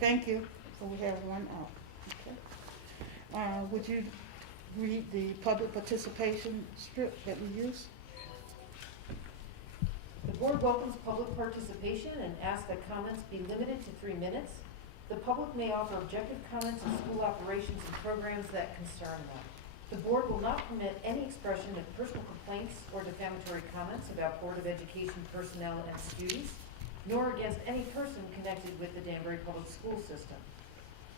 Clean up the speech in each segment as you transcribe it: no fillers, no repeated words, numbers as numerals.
Thank you. So we have one out. Okay. Would you read the public participation strip that we use? The board welcomes public participation and asks that comments be limited to 3 minutes. The public may offer objective comments on school operations and programs that concern them. The board will not permit any expression of personal complaints or defamatory comments about Board of Education personnel and students, nor against any person connected with the Danbury Public School System.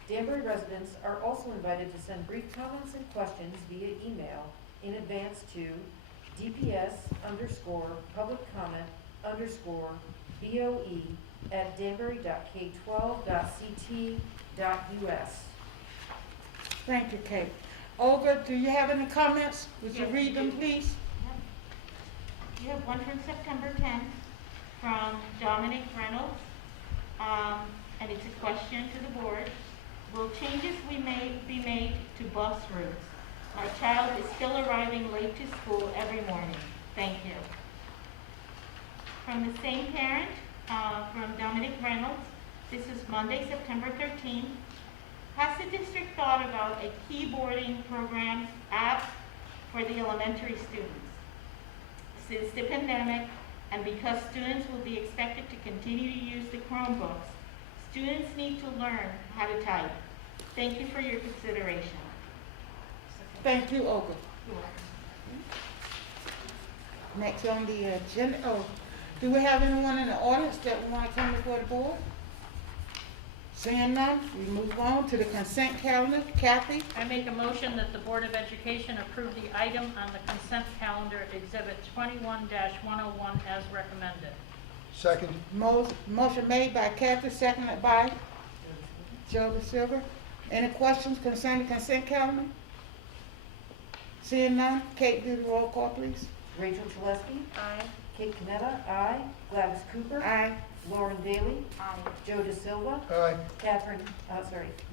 Danbury residents are also invited to send brief comments and questions via email in advance to dps_public_boe@danbury.k12.ct.us. Thank you, Kate. Olga, do you have any comments? Would you Yes, read I them, do. please? We have one from September 10th from Dominic Reynolds, and it's a question to the board. Will changes be made to bus routes? My child is still arriving late to school every morning. Thank you. From the same parent, from Dominic Reynolds, this is Monday, September 13th. Has the district thought about a keyboarding program app for the elementary students? Since the pandemic, and because students will be expected to continue to use the Chromebooks, students need to learn how to type. Thank you for your consideration. Thank you, Olga. Next on the agenda, do we have anyone in the audience that want to come before the board? Seeing none, we move on to the consent calendar. Kathy? I make a motion that the Board of Education approve the item on the consent calendar, Exhibit 21-101, as recommended. Second. Motion made by Kathy, seconded by Joe Da Silva. Any questions concerning the consent calendar? Seeing none, Kate, do the roll call, please. Rachel Chalesky, Aye. Kate Canetta, aye. Gladys Cooper, Aye. Lauren Bailey, Aye. Joe Da Silva, Aye.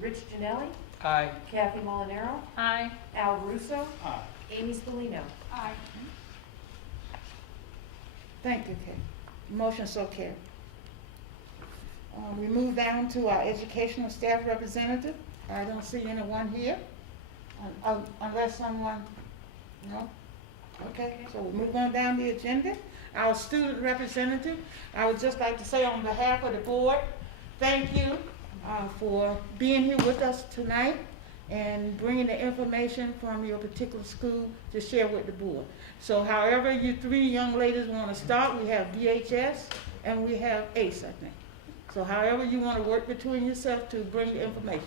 Rich Janelli, Aye. Kathy Molinaro, Aye. Al Russo, Aye. Amy Spallino. Aye. Thank you, Kate. Motion so carried. We move down to our educational staff representative. I don't see anyone here, unless someone, no? Okay, so we move on down the agenda. Our student representative, I would just like to say on behalf of the board, thank you for being here with us tonight and bringing the information from your particular school to share with the board. So however you three young ladies want to start, we have DHS and we have ACE, I think. So however you want to work between yourself to bring the information.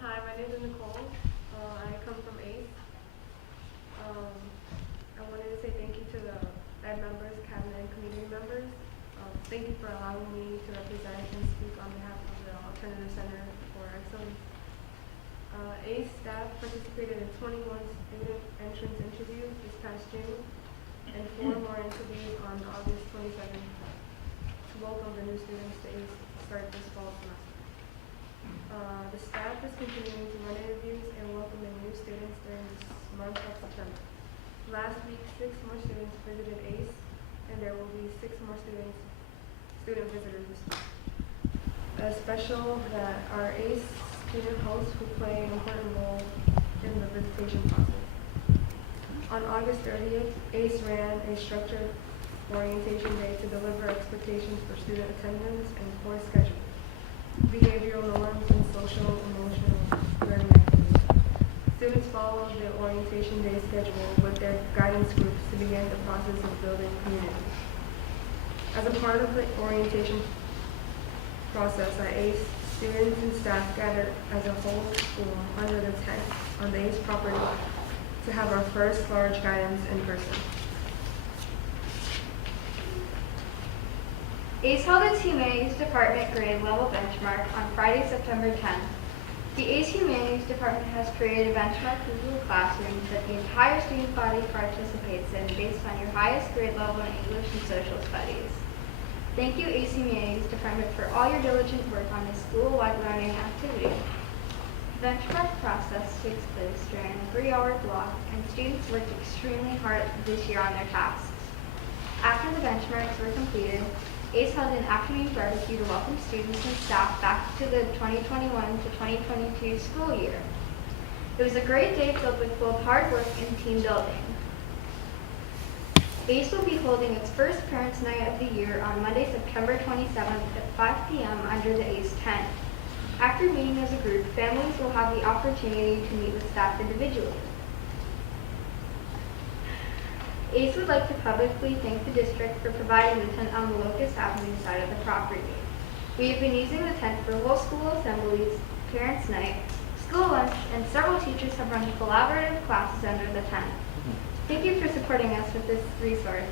Hi, my name is Nicole. I come from ACE. I wanted to say thank you to the ed members, cabinet, and community members. Thank you for allowing me to represent and speak on behalf of the Alternative Center for Excellence. ACE staff participated in 21 student entrance interviews this past June and 4 more interviews on August 27th to welcome the new students to ACE to start this fall semester. The staff is continuing to run interviews and welcome the new students during this month of September. Last week, 6 more students visited ACE, and there will be 6 more student visitors this week. Special that our ACE student hosts who play an important role in the visitation process. On August 30th, ACE ran a structured orientation day to deliver expectations for student attendance and course schedule, behavioral norms, and social emotional learning activities. Students followed the orientation day schedule with their guidance groups to begin the process of building community. As a part of the orientation process at ACE, students and staff gathered as a whole school under the tent on the ACE property to have our first large guidance in person. ACE held its Humanities Department grade level benchmark on Friday, September 10th. The ACE Humanities Department has created a benchmark for Google Classroom that the entire student body participates in based on your highest grade level in English and Social Studies. Thank you, ACE Humanities Department, for all your diligent work on this school-wide learning activity. The benchmark process takes place during a 3-hour block, and students worked extremely hard this year on their tasks. After the benchmarks were completed, ACE held an afternoon barbecue to welcome students and staff back to the 2021 to 2022 school year. It was a great day filled with both hard work and team building. ACE will be holding its first Parents' Night of the year on Monday, September 27th at 5 p.m. under the ACE tent. After meeting as a group, families will have the opportunity to meet with staff individually. ACE would like to publicly thank the district for providing the tent on the Locust Avenue side of the property. We have been using the tent for whole school assemblies, Parents' Night, school lunch, and several teachers have run collaborative classes under the tent. Thank you for supporting us with this resource.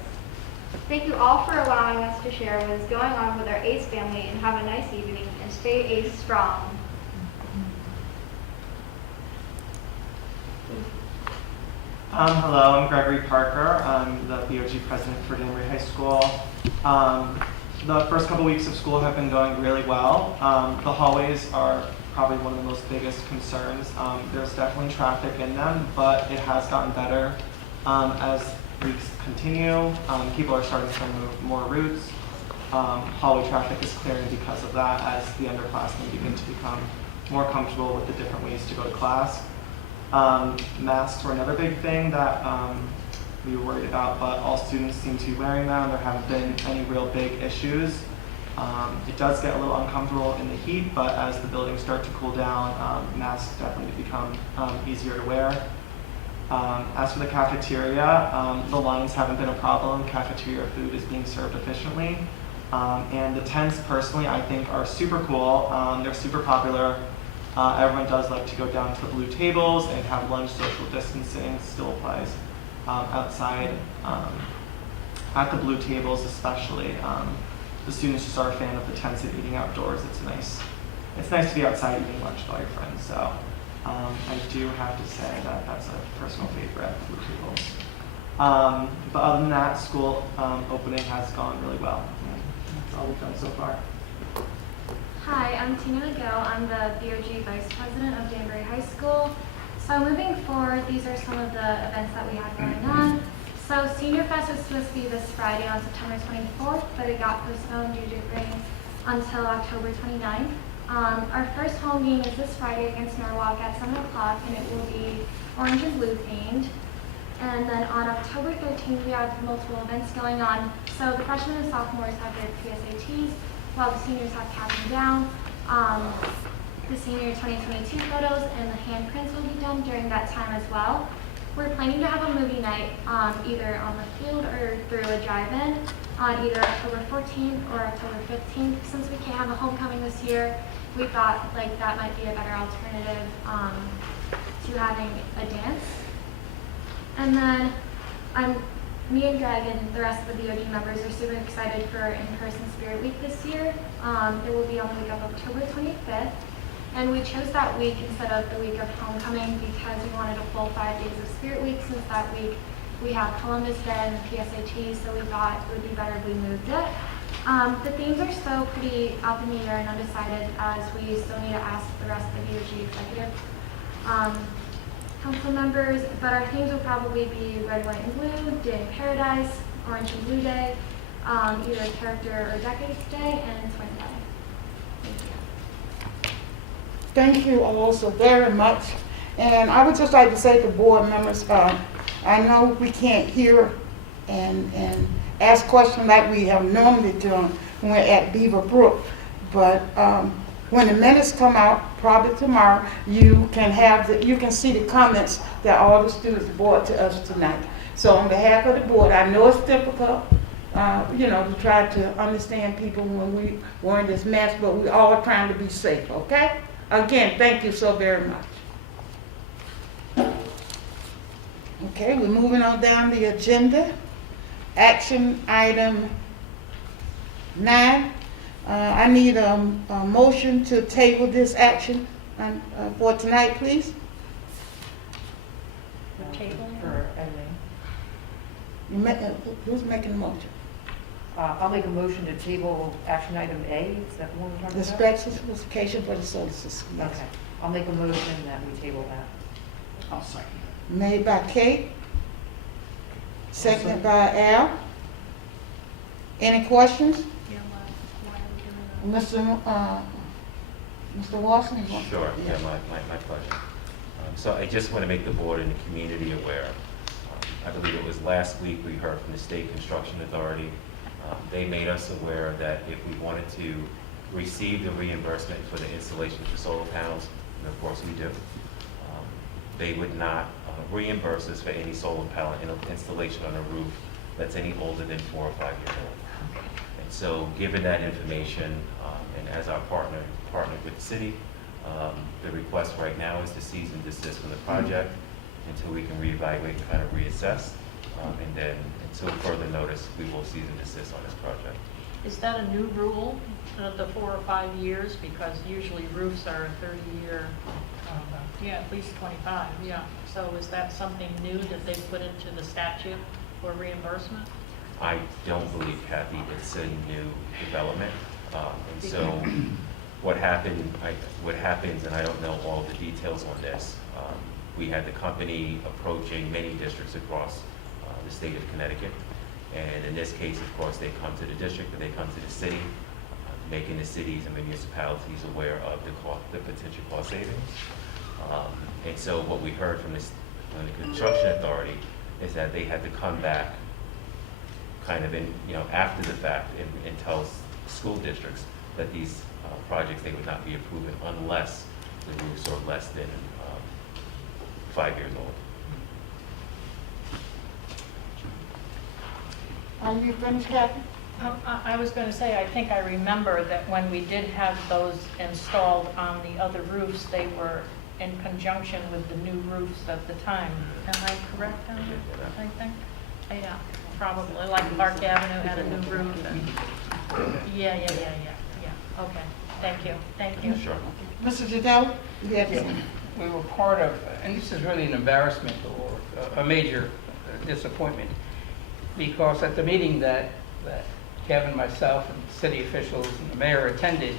Thank you all for allowing us to share what is going on with our ACE family, and have a nice evening, and stay ACE strong. Hello, I'm Gregory Parker. I'm the BOG president for Danbury High School. The first couple weeks of school have been going really well. The hallways are probably one of the most biggest concerns. There's definitely traffic in them, but it has gotten better as weeks continue. People are starting to move more routes. Hallway traffic is clearing because of that, as the underclassmen begin to become more comfortable with the different ways to go to class. Masks were another big thing that we were worried about, but all students seem to be wearing them. There haven't been any real big issues. It does get a little uncomfortable in the heat, but as the buildings start to cool down, masks definitely become easier to wear. As for the cafeteria, the lines haven't been a problem. Cafeteria food is being served efficiently. And the tents, personally, I think are super cool. They're super popular. Everyone does like to go down to the blue tables and have lunch. Social distancing still applies outside. At the blue tables especially, the students just are a fan of the tents and eating outdoors. It's nice to be outside eating lunch with all your friends. So I do have to say that that's a personal favorite at the blue tables. But other than that, school opening has gone really well. And that's all we've done so far. Hi, I'm Tina McGill. I'm the BOG Vice President of Danbury High School. So moving forward, these are some of the events that we have going on. So Senior Fest was supposed to be this Friday on September 24th, but it got postponed due to rain until October 29th. Our first home game is this Friday against Norwalk at 7 o'clock, and it will be orange and blue themed. And then on October 13th, we have multiple events going on. So the freshmen and sophomores have their PSATs, while the seniors have capping down. The senior 2022 photos and the handprints will be done during that time as well. We're planning to have a movie night either on the field or through a drive-in on either October 14th or October 15th. Since we can't have a homecoming this year, we thought like that might be a better alternative to having a dance. And then me and Greg and the rest of the BOD members are super excited for In-Person Spirit Week this year. It will be on the week of October 25th. And we chose that week instead of the week of homecoming because we wanted a full 5 days of Spirit Week, since that week we have Columbus Day and the PSAT, so we thought it would be better if we moved it. The themes are still pretty up in the air and undecided, as we still need to ask the rest of the BOG executive council members, but our themes will probably be Red, White, and Blue, Day in Paradise, Orange and Blue Day, either Character or Decades Day, and Twin Day. Thank you. Thank you all so very much. And I would just like to say to board members, I know we can't hear and ask questions like we have normally done when we're at Beaver Brook, but when the minutes come out, probably tomorrow, you can see the comments that all the students brought to us tonight. So on behalf of the board, I know it's difficult, to try to understand people when we were in this mess, but we all are trying to be safe, okay? Again, thank you so very much. Okay, we're moving on down the agenda. Action item 9. I need a motion to table this action for tonight, please. Table? For editing. Who's making the motion? I'll make a motion to table action item A. Is that the one we're talking The about? specification for the services. Yes. Okay. I'll make a motion that we table that. I'll second Made by Kate, seconded by Al. Any questions? Yeah, why are we doing Mr. Watson? you want- Sure, yeah, my pleasure. So I just want to make the board and the community aware. I believe it was last week we heard from the State Construction Authority. They made us aware that if we wanted to receive the reimbursement for the installation of the solar panels, and of course we do, they would not reimburse us for any solar panel installation on a roof that's any older than 4 or 5 years old. And so, given that information, and as our partnered with the city, the request right now is to cease and desist from the project until we can reevaluate and kind of reassess. And then, until further notice, we will cease and desist on this project. Is that a new rule, the 4 or 5 years? Because usually roofs are a 30-year, yeah, at least 25, yeah. So is that something new that they put into the statute for reimbursement? I don't believe, Kathy, it's a new development. And so what happens, and I don't know all the details on this, we had the company approaching many districts across the state of Connecticut. And in this case, of course, they come to the district, but they come to the city, making the cities and municipalities aware of the potential cost savings. And so what we heard from the construction authority is that they had to come back kind of after the fact and tell school districts that these projects they would not be approving unless the roofs are less than 5 years old. Are you finished, Kathy? I was going to say, I think I remember that when we did have those installed on the other roofs, they were in conjunction with the new roofs at the time. Am I correct on that, I think? Yeah, probably, like Park Avenue had a new roof. Yeah, okay, thank you. Sure. Mr. Giselle? Yes. it. We were part of, and this is really an embarrassment or a major disappointment, because at the meeting that Kevin, myself, and city officials and the mayor attended,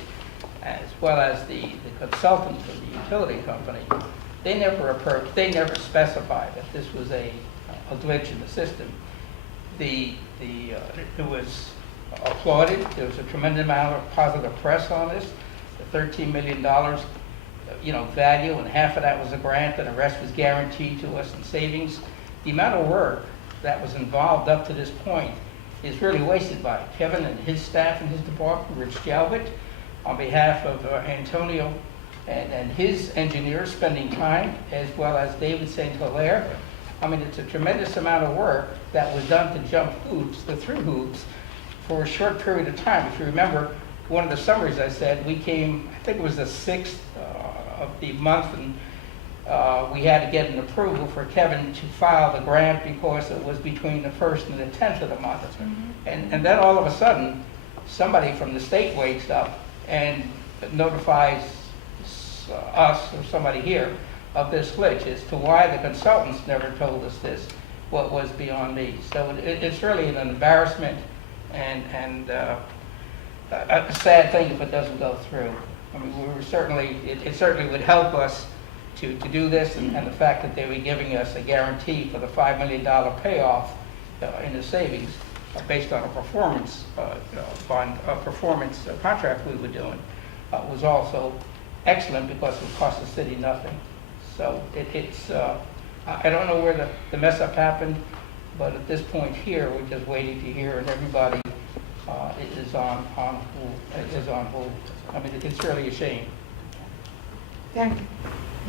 as well as the consultants of the utility company, they never specified that this was a glitch in the system. It was applauded. There was a tremendous amount of positive press on this. The $13 million, value, and half of that was a grant, and the rest was guaranteed to us in savings. The amount of work that was involved up to this point is really wasted by Kevin and his staff and his department, Rich Jalbert, on behalf of Antonio and his engineers spending time, as well as David St. Hilaire. I mean, it's a tremendous amount of work that was done to jump hoops, through hoops, for a short period of time. If you remember, one of the summaries I said, we came, I think it was the 6th of the month, and we had to get an approval for Kevin to file the grant because it was between the 1st and the 10th of the month. Mm-hmm. And then all of a sudden, somebody from the state wakes up and notifies us or somebody here of this glitch. As to why the consultants never told us this, what was beyond me. So it's really an embarrassment and a sad thing if it doesn't go through. I mean, we were certainly, it certainly would help us to do this, and the fact that they were giving us a guarantee for the $5 million payoff in the savings based on a performance bond, performance contract we were doing was also excellent because it cost the city nothing. So I don't know where the mess up happened, but at this point here, we're just waiting to hear, and everybody is on hold. I mean, it's really a shame. Thank you.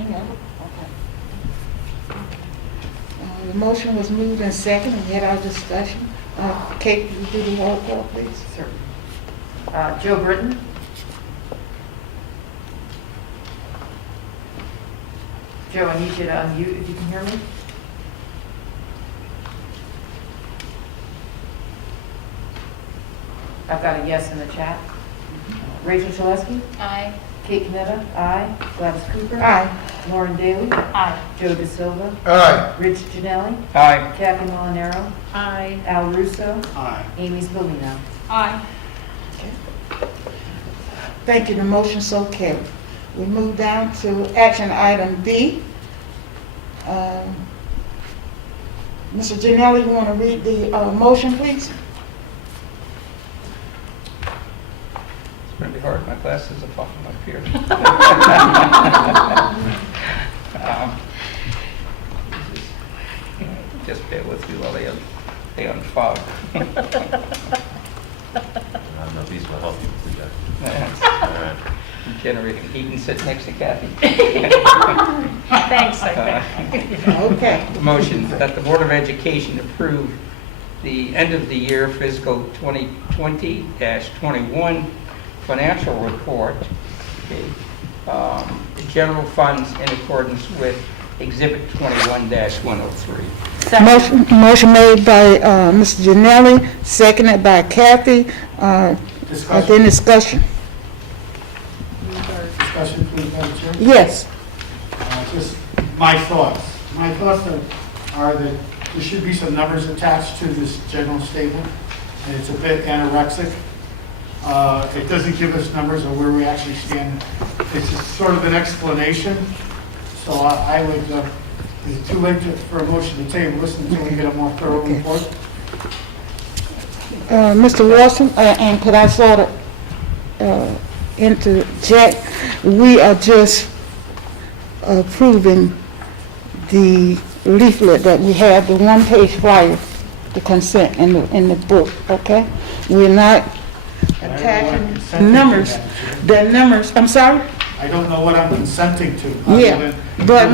Okay. The motion was moved and seconded. We had our discussion. Kate, will you do the roll call, please? Sir. Joe Britton? Joe, I need you to unmute if you can hear me. I've got a yes in the chat. Rachel Chalesky? Aye. Kate Canetta? Aye. Gladys Cooper? Aye. Lauren Daly? Aye. Joe De Silva? Aye. Rich Janelli? Aye. Kathy Molinaro? Aye. Al Russo? Aye. Amy Spallino? Aye. Thank you. The motion so carried. We move down to action item D. Mr. Janelli, you want to read the motion, please? It's going to be hard. My glasses are popping up here. Just bear with me while they unfog. I don't know if these will help you with that. All right. Generating heat and sit next to Kathy. Thanks, I think. Okay. The motion that the Board of Education approve the end of the year fiscal 2020-21 financial report, okay, the general funds in accordance with Exhibit 21-103. Motion made by Mr. Janelli, seconded by Kathy. Then discussion. Discussion, please, Madam Chair. Yes. Just my thoughts. My thoughts are that there should be some numbers attached to this general statement, and it's a bit anorexic. It doesn't give us numbers of where we actually stand. It's just sort of an explanation. So I would, is it too late for a motion to table this until we get a more thorough report? Mr. Wilson, and could I sort of interject? We are just approving the leaflet that we have, the one-page flyer, the consent in the book, okay? We're not attaching numbers. The numbers, I'm sorry? I don't know what I'm consenting to. Yeah, but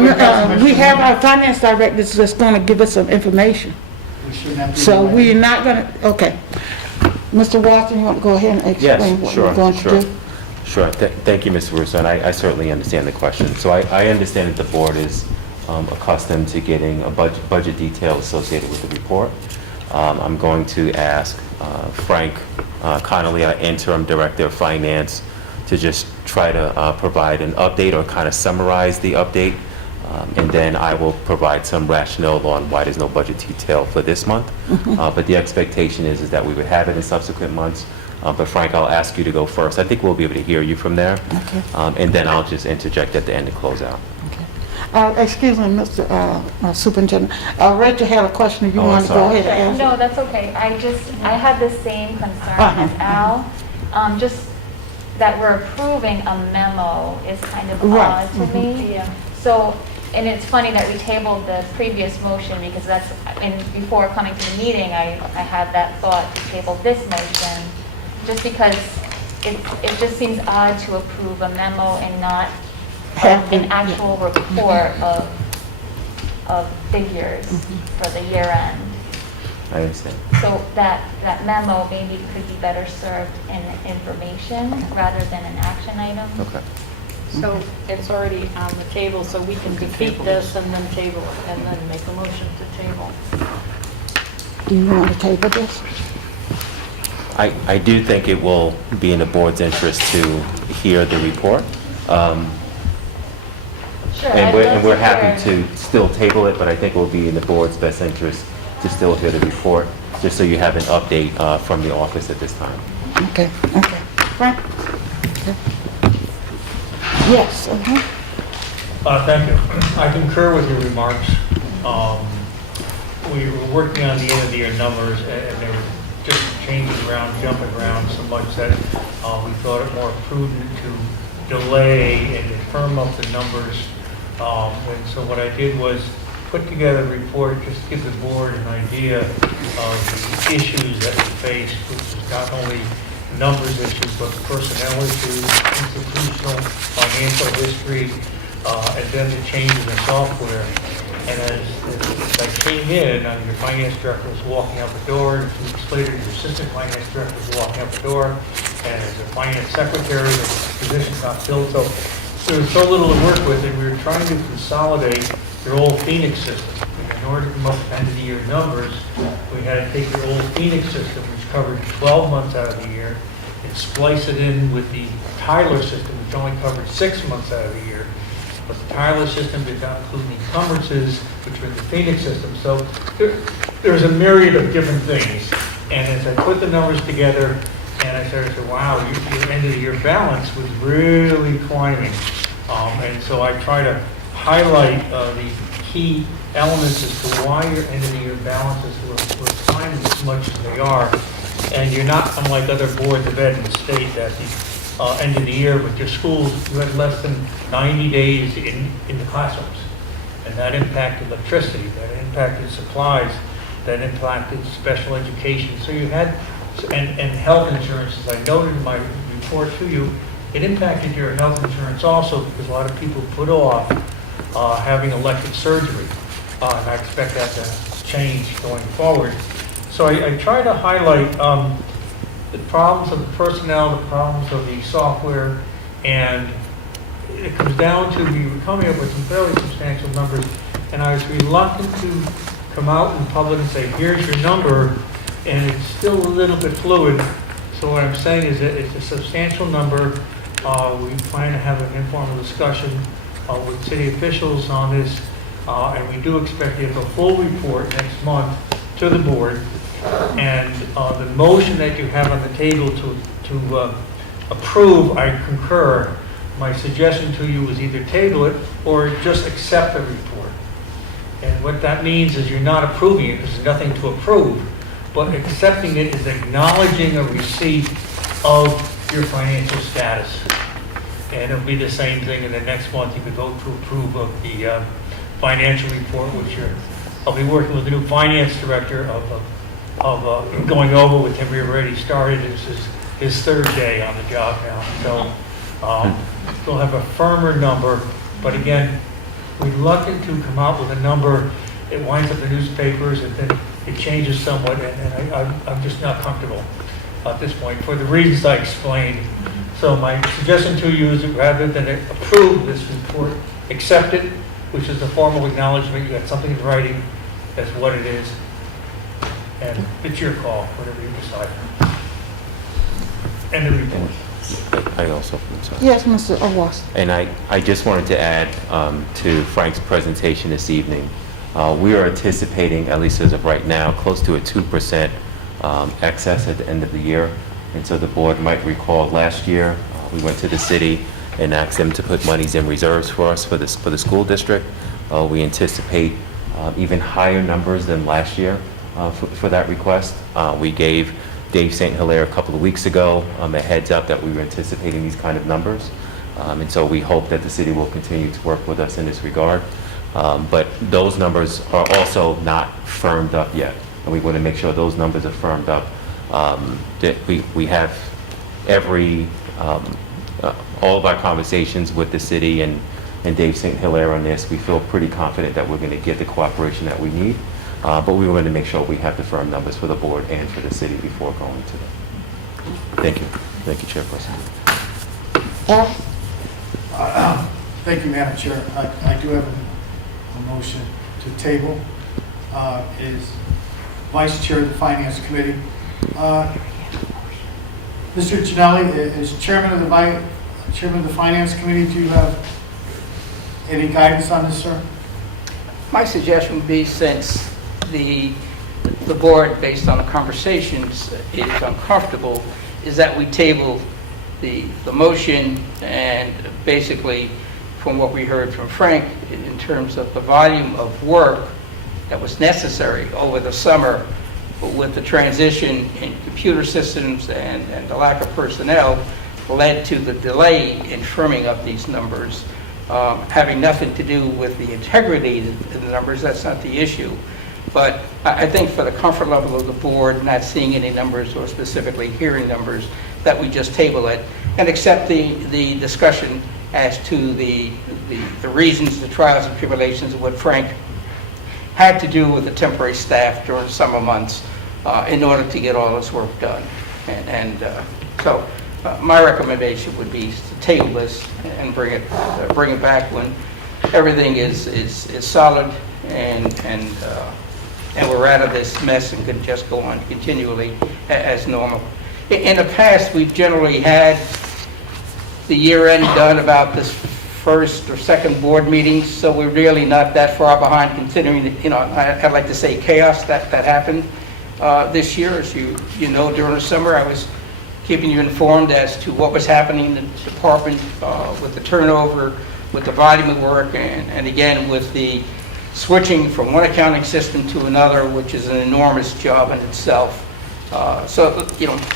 we have our finance director that's going to give us some information. We shouldn't have to. So we're not going to, okay. Mr. Watson, you want to go ahead and explain what you're going to do? Sure. Thank you, Mr. Russo, and I certainly understand the question. So I understand that the board is accustomed to getting a budget detail associated with the report. I'm going to ask Frank Connolly, our interim director of finance, to just try to provide an update or kind of summarize the update. And then I will provide some rationale on why there's no budget detail for this month. But the expectation is that we would have it in subsequent months. But Frank, I'll ask you to go first. I think we'll be able to hear you from there. Okay. And then I'll just interject at the end to close out. Excuse me, Mr. Superintendent. Rachel had a question. If you Oh, want to go sorry. ahead and ask. No, that's okay. I had the same concern as Al. Just that we're approving a memo is kind of Right. odd to me. Yeah. So, and it's funny that we tabled the previous motion because that's, and before coming to the meeting, I had that thought to table this motion, just because it just seems odd to approve a memo and not an actual report of figures for the year end. I understand. So that memo maybe could be better served in information rather than an action item. Okay. So it's already on the table, so we can defeat this and then table it, and then make a motion to table. Do you want to table this? I do think it will be in the board's interest to hear the report. Sure, And I'd love we're to happy hear- to still table it, but I think it will be in the board's best interest to still hear the report, just so you have an update from the office at this time. Okay, okay. Frank? Okay. Yes, Thank you. I concur with your remarks. We were working on the end of the year numbers, and there were just changes around, jumping around so much that we thought it more prudent to delay and to firm up the numbers. And so what I did was put together a report just to give the board an idea of the issues that we faced, which is not only numbers issues, but personnel issues, institutional, financial history, and then the changes in software. And as I came in, your finance director was walking out the door, and 2 weeks later, your assistant finance director was walking out the door, and as a finance secretary, the position got filled. So there was so little to work with, and we were trying to consolidate your old Phoenix system. In order to come up with end of the year numbers, we had to take your old Phoenix system, which covered 12 months out of the year, and splice it in with the Tyler system, which only covered 6 months out of the year. But the Tyler system did not include the encumbrances, which were in the Phoenix system. So there's a myriad of different things. And as I put the numbers together, and I started to say, wow, your end of the year balance was really climbing. And so I try to highlight the key elements as to why your end-of-the-year balances were climbing as much as they are. And you're not unlike other boards of ed in the state that the end of the year with your schools, you had less than 90 days in the classrooms. And that impacted electricity, that impacted supplies, that impacted special education. So you had, and health insurance, as I noted in my report to you, it impacted your health insurance also because a lot of people put off having elective surgery. And I expect that to change going forward. So I try to highlight the problems of the personnel, the problems of the software, and it comes down to we were coming up with some fairly substantial numbers, and I was reluctant to come out in public and say, here's your number, and it's still a little bit fluid. So what I'm saying is that it's a substantial number. We plan to have an informal discussion with city officials on this, and we do expect to have a full report next month to the board. And the motion that you have on the table to approve, I concur. My suggestion to you is either table it or just accept the report. And what that means is you're not approving it because there's nothing to approve, but accepting it is acknowledging a receipt of your financial status. And it'll be the same thing in the next month. You could vote to approve of the financial report, which I'll be working with the new finance director of going over with him. We already started. This is his third day on the job now. So we'll have a firmer number, but again, reluctant to come out with a number. It winds up in the newspapers and then it changes somewhat, and I'm just not comfortable at this point for the reasons I explained. So my suggestion to you is that rather than approve this report, accept it, which is a formal acknowledgement. You got something in writing. That's what it is. And it's your call, whatever you decide. End of report. I also, I'm sorry. Yes, Mr. Owas. And I just wanted to add to Frank's presentation this evening. We are anticipating, at least as of right now, close to a 2% excess at the end of the year. And so the board might recall last year, we went to the city and asked them to put monies in reserves for us for the school district. We anticipate even higher numbers than last year for that request. We gave Dave St. Hilaire a couple of weeks ago a heads up that we were anticipating these kind of numbers. And so we hope that the city will continue to work with us in this regard. But those numbers are also not firmed up yet. And we want to make sure those numbers are firmed up. That we have all of our conversations with the city and Dave St. Hilaire on this. We feel pretty confident that we're going to get the cooperation that we need. But we want to make sure we have the firm numbers for the board and for the city before going to them. Thank you. Thank you, Chairperson. Thank you, Madam Chair. I do have a motion to table. Is Vice Chair of the Finance Committee. Mr. Ginelli, as Chairman of the Finance Committee, do you have any guidance on this, sir? My suggestion would be, since the board, based on the conversations, is uncomfortable, is that we table the motion, and basically, from what we heard from Frank, in terms of the volume of work that was necessary over the summer with the transition in computer systems and the lack of personnel, led to the delay in firming up these numbers. Having nothing to do with the integrity of the numbers, that's not the issue. But I think for the comfort level of the board, not seeing any numbers or specifically hearing numbers, that we just table it and accept the discussion as to the reasons, the trials and tribulations of what Frank had to do with the temporary staff during summer months in order to get all this work done. So my recommendation would be to table this and bring it back when everything is solid and we're out of this mess and can just go on continually as normal. In the past, we've generally had the year-end done about this first or second board meetings, so we're really not that far behind, considering that, I'd like to say chaos that happened this year. As you know, during the summer, I was keeping you informed as to what was happening in the department with the turnover with the volume of work and again, with the switching from one accounting system to another, which is an enormous job in itself. So,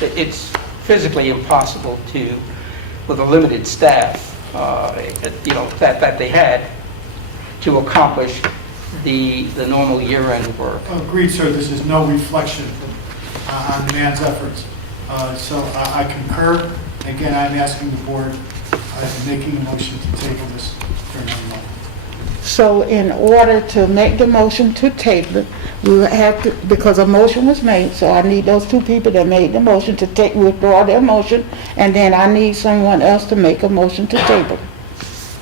it's physically impossible to, with a limited staff, that they had, to accomplish the normal year-end work. Agreed, sir, this is no reflection on the man's efforts. So I concur. Again, I'm asking the board, making a motion to table this for another month. So in order to make the motion to table it, we will have to, because a motion was made, so I need those two people that made the motion to withdraw their motion, and then I need someone else to make a motion to table.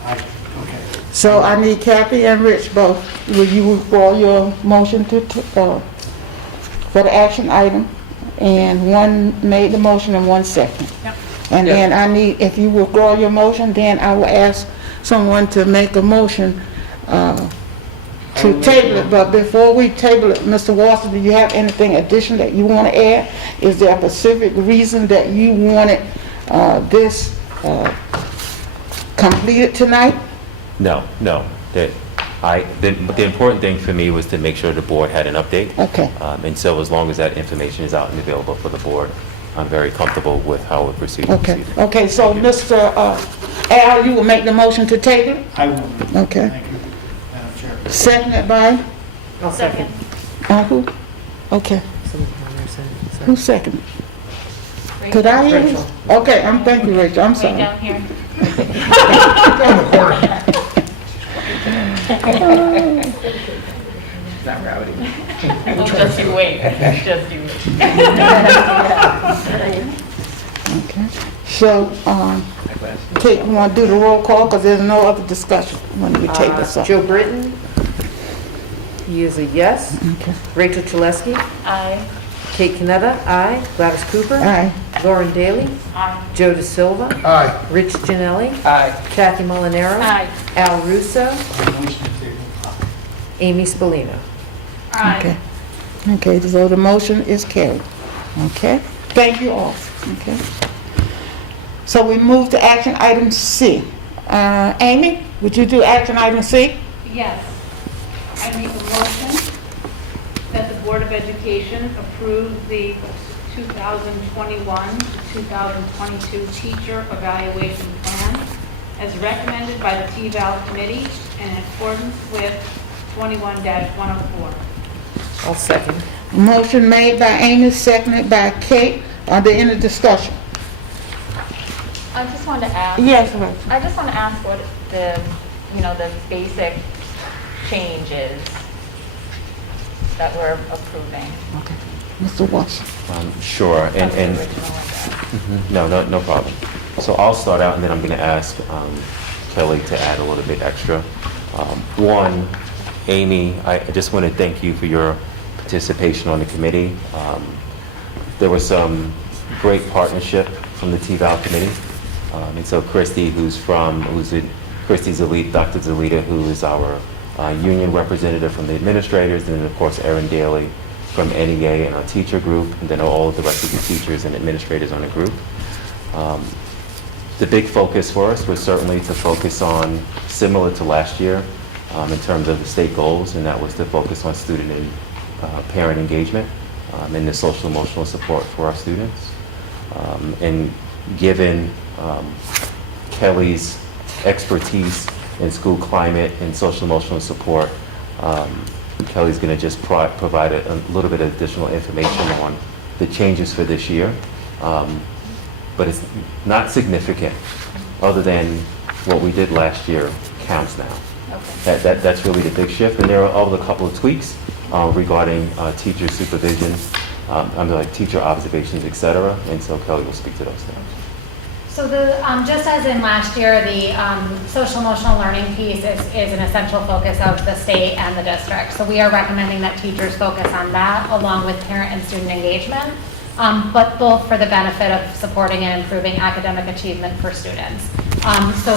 Okay. So I need Kathy and Rich both. Will you withdraw your motion for the action item? And one made the motion and one second. Yep. And then I need, if you withdraw your motion, then I will ask someone to make a motion to table it. But before we table it, Mr. Watson, do you have anything additional that you want to add? Is there a specific reason that you wanted this completed tonight? No. The important thing for me was to make sure the board had an update. Okay. And so as long as that information is out and available for the board, I'm very comfortable with how we proceed. Okay. Okay, so Mr. Al, you will make the motion to table? I will. Okay. Thank you, Madam Chair. Seconded by? I'll second. Who? Okay. Who seconded? Could I hear you? Okay, thank you, Rachel, I'm Way sorry. down here. Not rowdy. Just you wait, just you wait. Okay. So, Kate, you want to do the roll call, because there's no other discussion when we take this up? Joe Britton, he is a yes. Okay. Rachel Chalesky, Aye. Kate Canetta, aye. Gladys Cooper, Aye. Lauren Daly, Aye. Joe De Silva, Aye. Rich Janelli, Aye. Kathy Molinaro, Aye. Al Russo, Motion to table. Amy Spallino. Okay. Okay, so the motion is carried. Okay? Thank you all. Okay? So we move to action item C. Amy, would you do action item C? Yes. I make a motion that the Board of Education approve the 2021 to 2022 teacher evaluation plan as recommended by the T-Val Committee and in accordance with 21-104. I'll second. Motion made by Amy, seconded by Kate. Are there any discussion? I just wanted to ask. Yes, Rachel. I just want to ask what the basic changes that we're approving. Okay. Mr. Watson. Sure, From the and original one. no problem. So I'll start out, and then I'm going to ask Kelly to add a little bit extra. One, Amy, I just want to thank you for your participation on the committee. There was some great partnership from the T-Val committee. And so Christy, Christy's elite, Dr. Zalita, who is our union representative from the administrators, and then of course Erin Daly from NEA and our teacher group, and then all of the rest of the teachers and administrators on the group. The big focus for us was certainly to focus on, similar to last year, in terms of the state goals, and that was to focus on student and parent engagement and the social emotional support for our students. And given Kelly's expertise in school climate and social emotional support, Kelly's going to just provide a little bit of additional information on the changes for this year. But it's not significant, other than what we did last year counts now. Okay. That's really the big shift, and there are a couple of tweaks regarding teacher supervision, like teacher observations, et cetera, and so Kelly will speak to those now. So just as in last year, the social emotional learning piece is an essential focus of the state and the district. So we are recommending that teachers focus on that along with parent and student engagement, but both for the benefit of supporting and improving academic achievement for students. So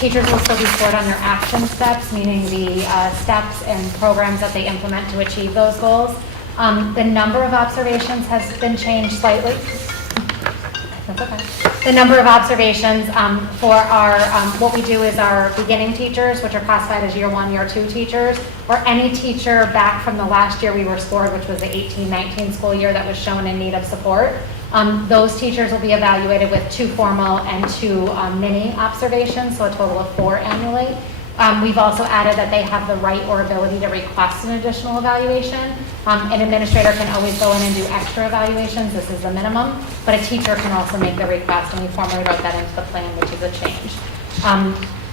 teachers will still be scored on their action steps, meaning the steps and programs that they implement to achieve those goals. The number of observations has been changed slightly. That's okay. The number of observations for our, what we do is our beginning teachers, which are classified as year 1, year 2 teachers, or any teacher back from the last year we were scored, which was the 18-19 school year that was shown in need of support. Those teachers will be evaluated with 2 formal and 2 mini observations, so a total of 4 annually. We've also added that they have the right or ability to request an additional evaluation. An administrator can always go in and do extra evaluations. This is the minimum, but a teacher can also make the request, and we formally wrote that into the plan, which is a change.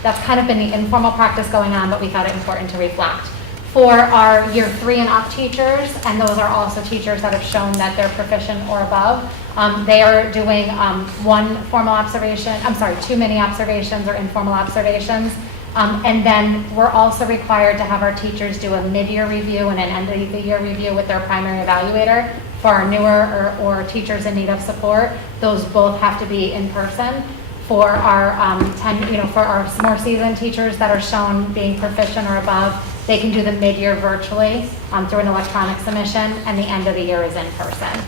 That's kind of been the informal practice going on, but we thought it important to reflect. For our year 3 and up teachers, and those are also teachers that have shown that they're proficient or above, they are doing 1 formal observation, 2 mini observations or informal observations. And then we're also required to have our teachers do a mid-year review and an end-of-the-year review with their primary evaluator. For our newer or teachers in need of support, those both have to be in person. For our for our more seasoned teachers that are shown being proficient or above, they can do the mid-year virtually through an electronic submission, and the end of the year is in person.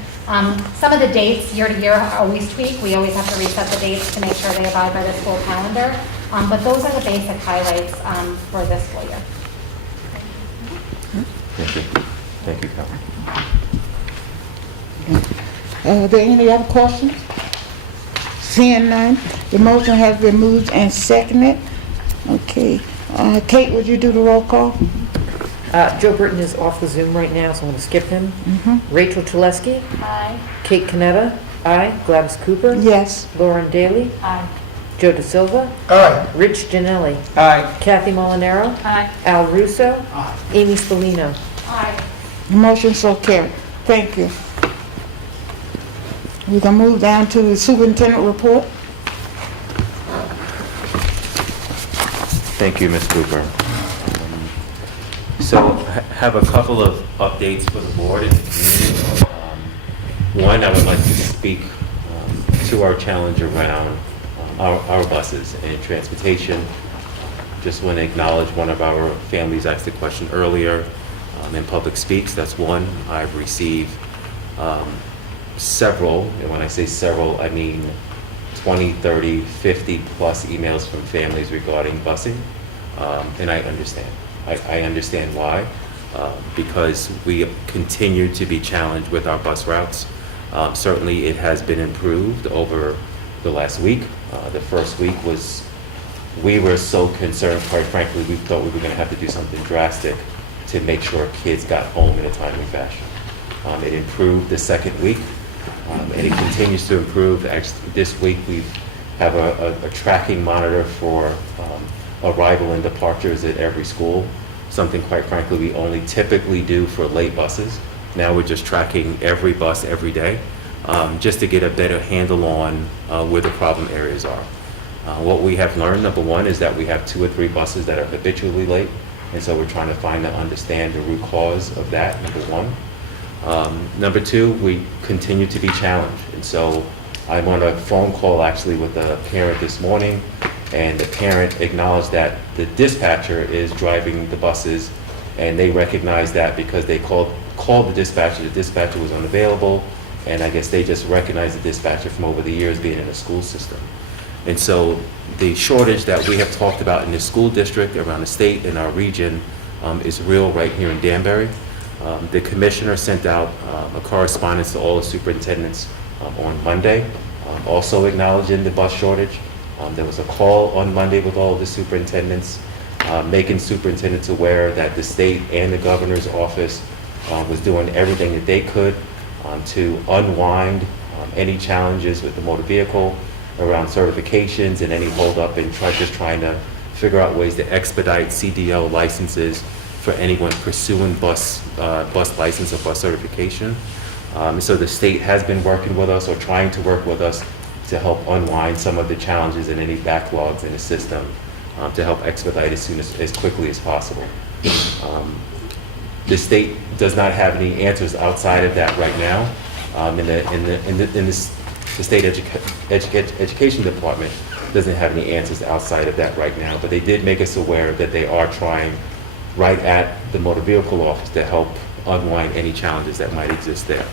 Some of the dates year to year are always tweaked. We always have to reset the dates to make sure they abide by the school calendar. But those are the basic highlights for this school year. Thank you. Thank you, Carol. Are there any other questions? Seeing none, the motion has been moved and seconded. Okay. Kate, would you do the roll call? Joe Burton is off the Zoom right now, so I'm going to skip him. Rachel Tuleski. Aye. Kate Canetta. Aye. Gladys Cooper. Yes. Lauren Daly. Aye. Joe De Silva. Aye. Rich Janelli. Aye. Kathy Molinaro. Aye. Al Russo. Aye. Amy Spallino. Aye. The motion so carried. Thank you. We can move down to the superintendent report. Thank you, Ms. Cooper. So have a couple of updates for the board and the community. One, I would like to speak to our challenge around our buses and transportation. Just want to acknowledge one of our families asked a question earlier in Public Speaks. That's one. I've received several, and when I say several, I mean 20, 30, 50 plus emails from families regarding busing, and I understand. I understand why, because we continue to be challenged with our bus routes. Certainly it has been improved over the last week. The first week we were so concerned, quite frankly, we thought we were gonna have to do something drastic to make sure kids got home in a timely fashion. It improved the second week, and it continues to improve. Actually, this week we have a tracking monitor for arrival and departures at every school, something quite frankly we only typically do for late buses. Now we're just tracking every bus every day, just to get a better handle on where the problem areas are. What we have learned, number one, is that we have 2 or 3 buses that are habitually late, and so we're trying to find and understand the root cause of that, number one. Number 2, we continue to be challenged, and so I'm on a phone call actually with a parent this morning, and the parent acknowledged that the dispatcher is driving the buses, and they recognize that because they called the dispatcher was unavailable, and I guess they just recognized the dispatcher from over the years being in the school system. And so the shortage that we have talked about in the school district, around the state, in our region, is real right here in Danbury. The commissioner sent out a correspondence to all the superintendents on Monday, also acknowledging the bus shortage. There was a call on Monday with all of the superintendents, making superintendents aware that the state and the governor's office was doing everything that they could to unwind any challenges with the motor vehicle around certifications and any holdup, and just trying to figure out ways to expedite CDL licenses for anyone pursuing bus license or bus certification. So the state has been working with us or trying to work with us to help unwind some of the challenges and any backlogs in the system to help expedite as quickly as possible. The state does not have any answers outside of that right now. The state education department doesn't have any answers outside of that right now, but they did make us aware that they are trying right at the motor vehicle office to help unwind any challenges that might exist there.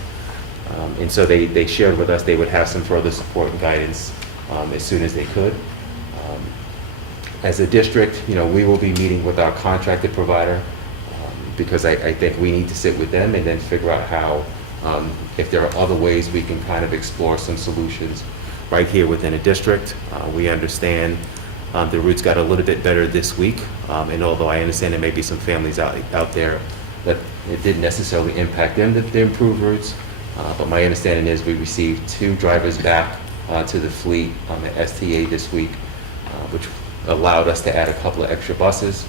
And so they shared with us they would have some further support and guidance as soon as they could. As a district, we will be meeting with our contracted provider because I think we need to sit with them and then figure out how, if there are other ways we can kind of explore some solutions right here within a district. We understand the routes got a little bit better this week, and although I understand there may be some families out there that it didn't necessarily impact them, the improved routes, but my understanding is we received 2 drivers back to the fleet at STA this week, which allowed us to add a couple of extra buses.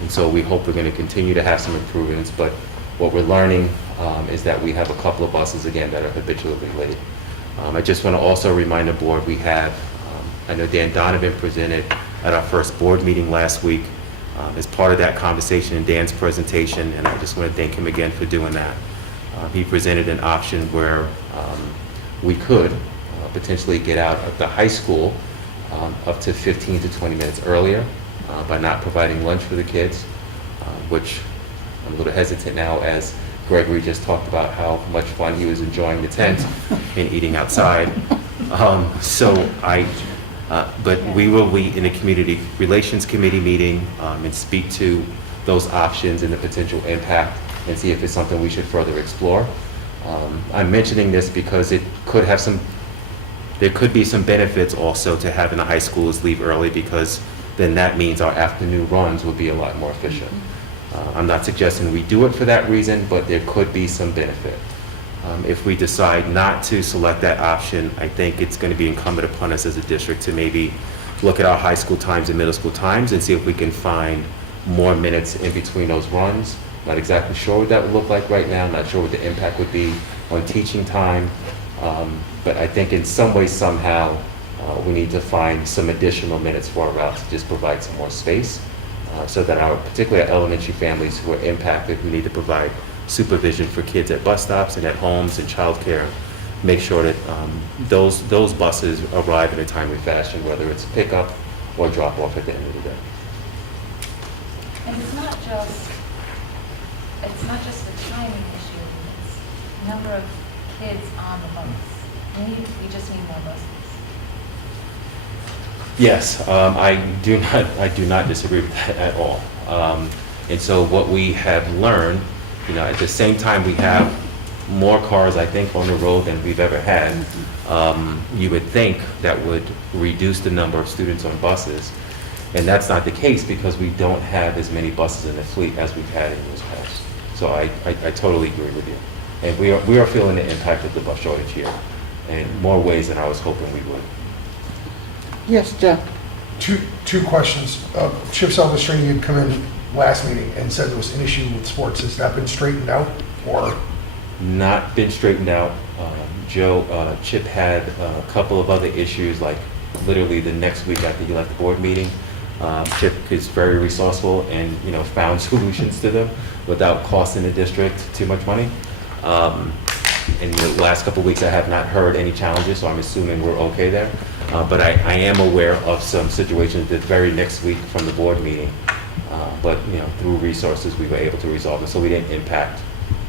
And so we hope we're going to continue to have some improvements, but what we're learning is that we have a couple of buses, again, that are habitually late. I just want to also remind the board we have, I know Dan Donovan presented at our first board meeting last week as part of that conversation in Dan's presentation, and I just want to thank him again for doing that. He presented an option where we could potentially get out of the high school up to 15 to 20 minutes earlier by not providing lunch for the kids, which I'm a little hesitant now as Gregory just talked about how much fun he was enjoying the tent and eating outside. But we will be in a community relations committee meeting and speak to those options and the potential impact and see if it's something we should further explore. I'm mentioning this because there could be some benefits also to having the high schools leave early, because then that means our afternoon runs will be a lot more efficient. I'm not suggesting we do it for that reason, but there could be some benefit. If we decide not to select that option, I think it's going to be incumbent upon us as a district to maybe look at our high school times and middle school times and see if we can find more minutes in between those runs. Not exactly sure what that would look like right now. Not sure what the impact would be on teaching time. But I think in some way, somehow, we need to find some additional minutes for our routes to just provide some more space so that particularly our elementary families who are impacted, who need to provide supervision for kids at bus stops and at homes and childcare, make sure that those buses arrive in a timely fashion, whether it's pickup or drop off at the end of the day. And it's not just the timing issue, it's the number of kids on the bus. We just need more buses. Yes, I do not disagree with that at all. And so what we have learned, at the same time we have more cars, I think, on the road than we've ever had. You would think that would reduce the number of students on buses. And that's not the case because we don't have as many buses in the fleet as we've had in years past. So I totally agree with you. And we are feeling the impact of the bus shortage here in more ways than I was hoping we would. Yes, Joe. Two questions. Chip Salvestrini had come in last meeting and said there was an issue with sports. Has that been straightened out, or? Not been straightened out. Chip had a couple of other issues, like literally the next week after he left the board meeting. Chip is very resourceful and found solutions to them without costing the district too much money. In the last couple of weeks, I have not heard any challenges, so I'm assuming we're okay there. But I am aware of some situations the very next week from the board meeting. But through resources, we were able to resolve it, so we didn't impact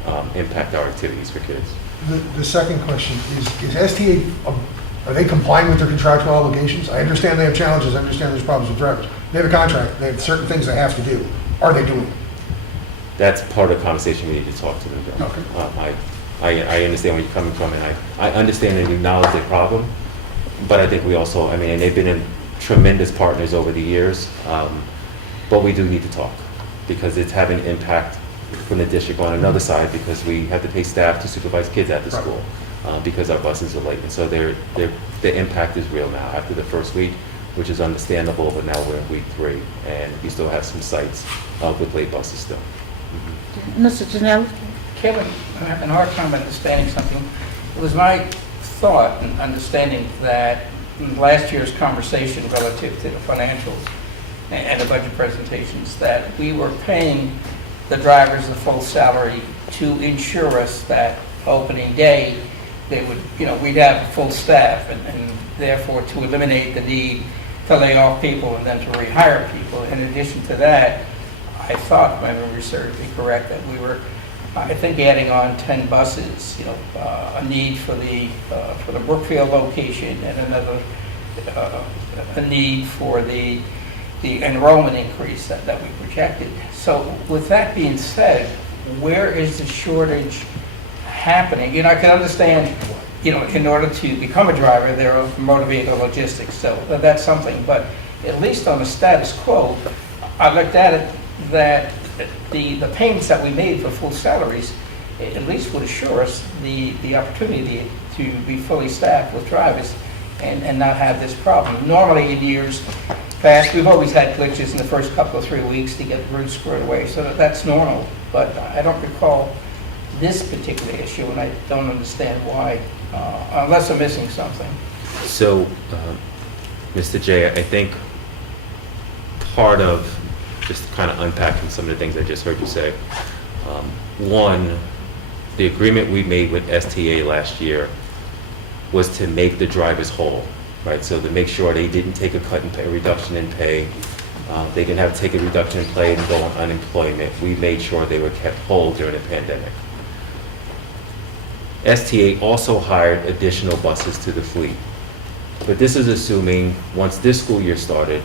our activities for kids. The second question is STA, are they complying with their contractual obligations? I understand they have challenges. I understand there's problems with drivers. They have a contract. They have certain things they have to do. Are they doing it? That's part of the conversation we need to talk to them about. Okay. I understand where you're coming from, and I understand and acknowledge the problem, but I think we also, and they've been tremendous partners over the years, but we do need to talk because it's having an impact from the district on another side because we have to pay staff to supervise kids at the school because our buses are late. And so the impact is real now after the first week, which is understandable, but now we're in week 3 and we still have some sites with late buses still. Mr. Janelli? Kevin, I'm having a hard time understanding something. It was my thought and understanding that in last year's conversation relative to the financials and the budget presentations, that we were paying the drivers the full salary to ensure us that opening day they would, we'd have a full staff and therefore to eliminate the need to lay off people and then to rehire people. In addition to that, I thought, if my memory serves me correct, that we were I think adding on 10 buses, a need for the Brookfield location and another, a need for the enrollment increase that we projected. So with that being said, where is the shortage happening? I can understand, in order to become a driver, there are motor vehicle logistics, so that's something. But at least on the status quo, I looked at it that the payments that we made for full salaries at least would assure us the opportunity to be fully staffed with drivers and not have this problem. Normally in years past, we've always had glitches in the first couple of 3 weeks to get the routes squared away, so that's normal. But I don't recall this particular issue, and I don't understand why, unless I'm missing something. So, Mr. J, I think part of just kind of unpacking some of the things I just heard you say. One, the agreement we made with STA last year was to make the drivers whole, right? So to make sure they didn't take a cut in pay, a reduction in pay, they didn't have to take a reduction in pay and go on unemployment. We made sure they were kept whole during the pandemic. STA also hired additional buses to the fleet. But this is assuming once this school year started,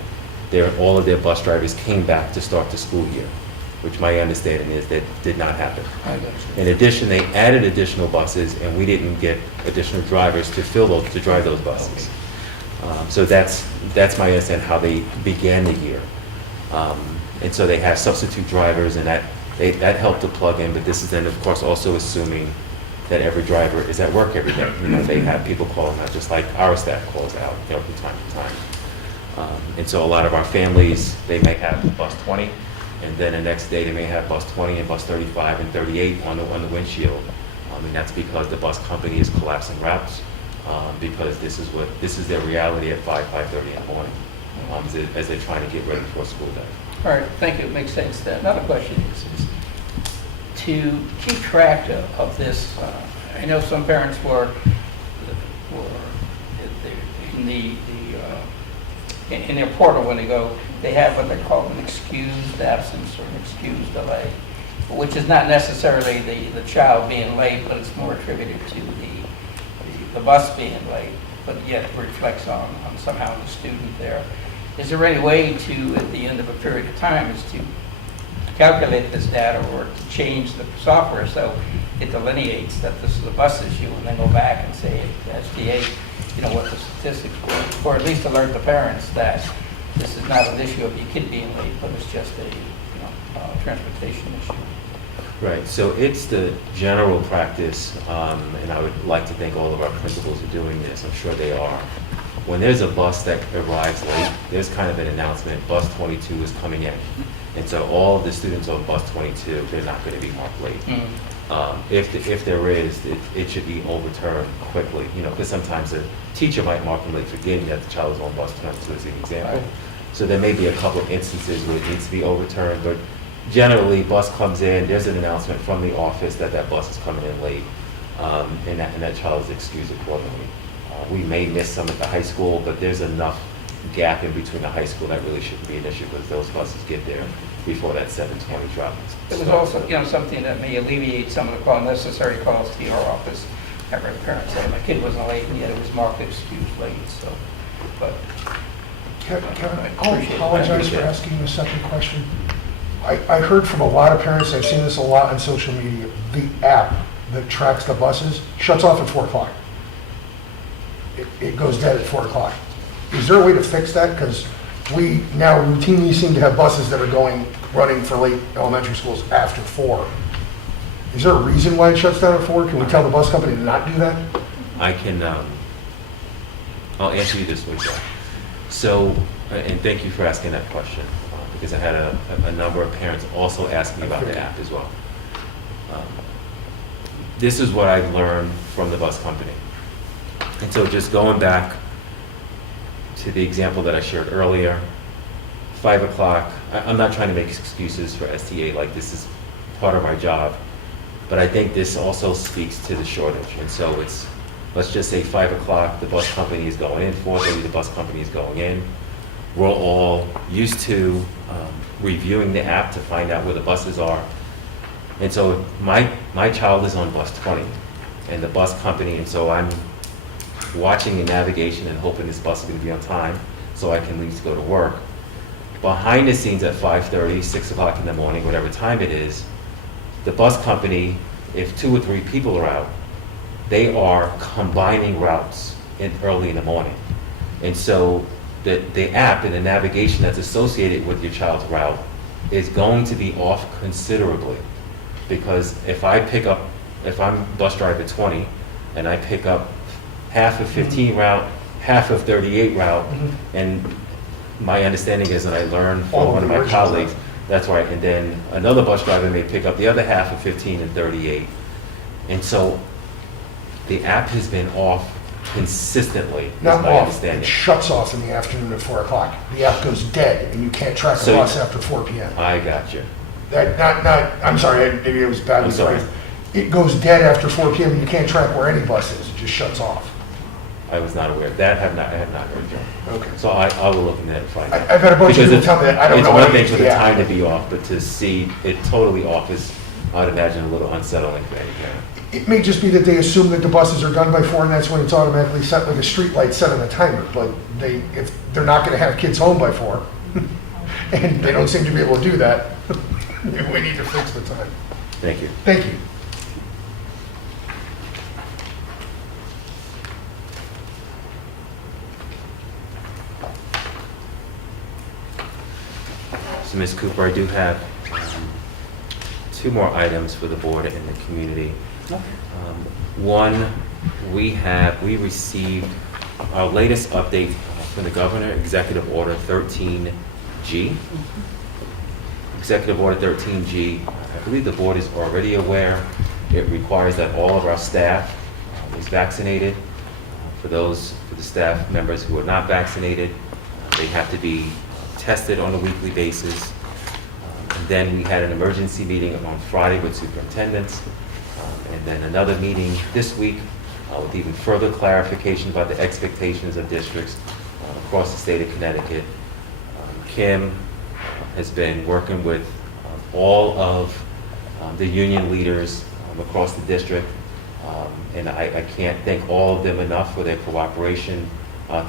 all of their bus drivers came back to start the school year, which my understanding is that did not happen. In addition, they added additional buses, and we didn't get additional drivers to drive those buses. So that's my understanding how they began the year. And so they have substitute drivers, and that helped to plug in. But this is then, of course, also assuming that every driver is at work every day. They have people calling out, just like our staff calls out, from time to time. And so a lot of our families, they may have bus 20, and then the next day they may have bus 20 and bus 35 and 38 on the windshield. And that's because the bus company is collapsing routes, because this is their reality at 5:30 in the morning, as they're trying to get ready for a school day. All right, thank you, it makes sense. Another question is to keep track of this. I know some parents were in their portal when they go, they have what they call an excused absence or an excused delay, which is not necessarily the child being late, but it's more attributed to the bus being late, but yet reflects on somehow the student there. Is there any way to, at the end of a period of time, is to calculate this data or to change the software so it delineates that this is a bus issue, and then go back and say to SDA, what the statistics were, or at least alert the parents that this is not an issue of your kid being late, but it's just a transportation issue. Right, so it's the general practice, and I would like to think all of our principals are doing this, I'm sure they are. When there's a bus that arrives late, there's kind of an announcement, bus 22 is coming in. And so all of the students on bus 22, they're not going to be marked late. If there is, it should be overturned quickly, because sometimes the teacher might mark them late forgetting that the child is on bus 22 as an example. Right. So there may be a couple of instances where it needs to be overturned, but generally, bus comes in, there's an announcement from the office that bus is coming in late, and that child is excused accordingly. We may miss some at the high school, but there's enough gap in between the high school that really shouldn't be an issue, because those buses get there before that 7:20 drop. It was also, something that may alleviate some of the necessary calls to your office. Every parent saying my kid wasn't late, and yet it was marked excused late. So, but Kevin, I apologize for asking the second question. I heard from a lot of parents, I've seen this a lot on social media, the app that tracks the buses shuts off at 4 o'clock. It goes dead at 4 o'clock. Is there a way to fix that? Because we now routinely seem to have buses that are running for late elementary schools after 4. Is there a reason why it shuts down at 4? Can we tell the bus company to not do that? I can, I'll answer you this way, John. So, and thank you for asking that question, because I had a number of parents also asking about the app as well. This is what I've learned from the bus company. And so just going back to the example that I shared earlier, 5 o'clock, I'm not trying to make excuses for STA, like this is part of our job, but I think this also speaks to the shortage. And so it's, let's just say 5 o'clock, the bus company is going in, 4:30 the bus company is going in. We're all used to reviewing the app to find out where the buses are. And so my child is on bus 20 and the bus company, and so I'm watching the navigation and hoping this bus is going to be on time so I can leave to go to work. Behind the scenes at 5:30, 6 o'clock in the morning, whatever time it is, the bus company, if 2 or 3 people are out, they are combining routes early in the morning. And so the app and the navigation that's associated with your child's route is going to be off considerably. Because if I'm bus driver 20 and I pick up half of 15 route, half of 38 route, and my understanding is that I learned from one of my colleagues, that's right, and then another bus driver may pick up the other half of 15 and 38. And so the app has been off consistently, is Not my off, understanding. it shuts off in the afternoon at 4 o'clock. The app goes dead, and you can't track the So- bus after 4 PM. I got you. I'm sorry, maybe it was badly I'm sorry. phrased. It goes dead after 4 PM, and you can't track where any bus is, it just shuts off. I was not aware of that. I have not heard, Joe. Okay. So I will look into that and find out. I've had a bunch of Because people tell me that, I don't know. It's how one to thing use for the the app. time to be off, but to see it totally off is, I'd imagine, a little unsettling thing. Yeah. It may just be that they assume that the buses are done by 4, and that's when it's automatically set, like a street light set on a timer, but if they're not gonna have kids home by 4, and they don't seem to be able to do that, we need to fix the time. Thank you. Thank you. So Ms. Cooper, I do have 2 more items for the board and the community. One, we received our latest update from the governor, Executive Order 13G. Executive Order 13G, I believe the board is already aware. It requires that all of our staff is vaccinated. For the staff members who are not vaccinated, they have to be tested on a weekly basis. And then we had an emergency meeting on Friday with superintendents, and then another meeting this week with even further clarification about the expectations of districts across the state of Connecticut. Kim has been working with all of the union leaders across the district, and I can't thank all of them enough for their cooperation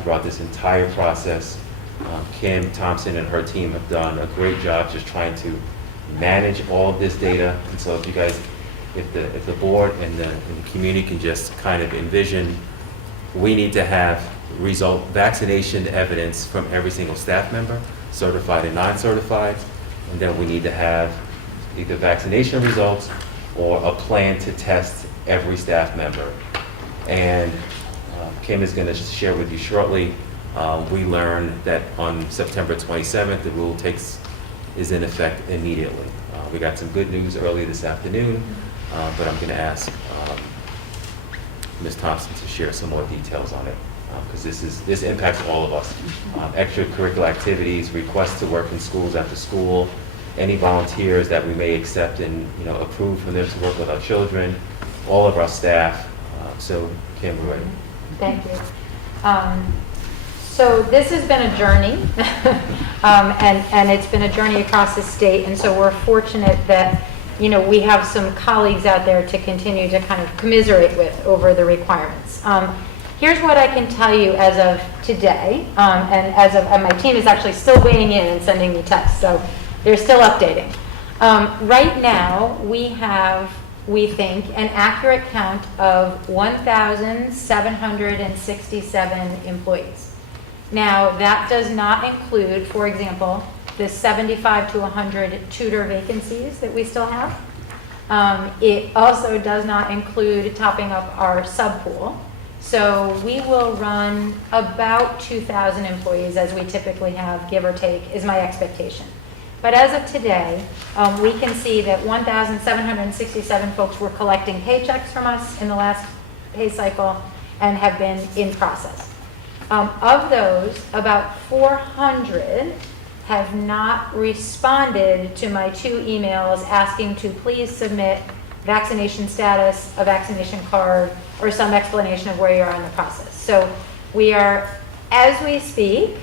throughout this entire process. Kim Thompson and her team have done a great job just trying to manage all of this data. And so if you guys, if the board and the community can just kind of envision, we need to have vaccination evidence from every single staff member, certified and non-certified, and then we need to have either vaccination results or a plan to test every staff member. And Kim is going to share with you shortly. We learned that on September 27th, the rule is in effect immediately. We got some good news earlier this afternoon, but I'm going to ask Ms. Thompson to share some more details on it, because this impacts all of us. Extracurricular activities, requests to work in schools after school, any volunteers that we may accept and approve for them to work with our children, all of our staff. So Kim, we're ready. Thank you. So this has been a journey, and it's been a journey across the state, and so we're fortunate that, we have some colleagues out there to continue to kind of commiserate with over the requirements. Here's what I can tell you as of today, and my team is actually still weighing in and sending me texts, so they're still updating. Right now, we have, we think, an accurate count of 1,767 employees. Now, that does not include, for example, the 75 to 100 tutor vacancies that we still have. It also does not include topping up our sub-pool. So we will run about 2,000 employees as we typically have, give or take, is my expectation. But as of today, we can see that 1,767 folks were collecting paychecks from us in the last pay cycle and have been in process. Of those, about 400 have not responded to my 2 emails asking to please submit vaccination status, a vaccination card, or some explanation of where you are in the process. So we are, as we speak,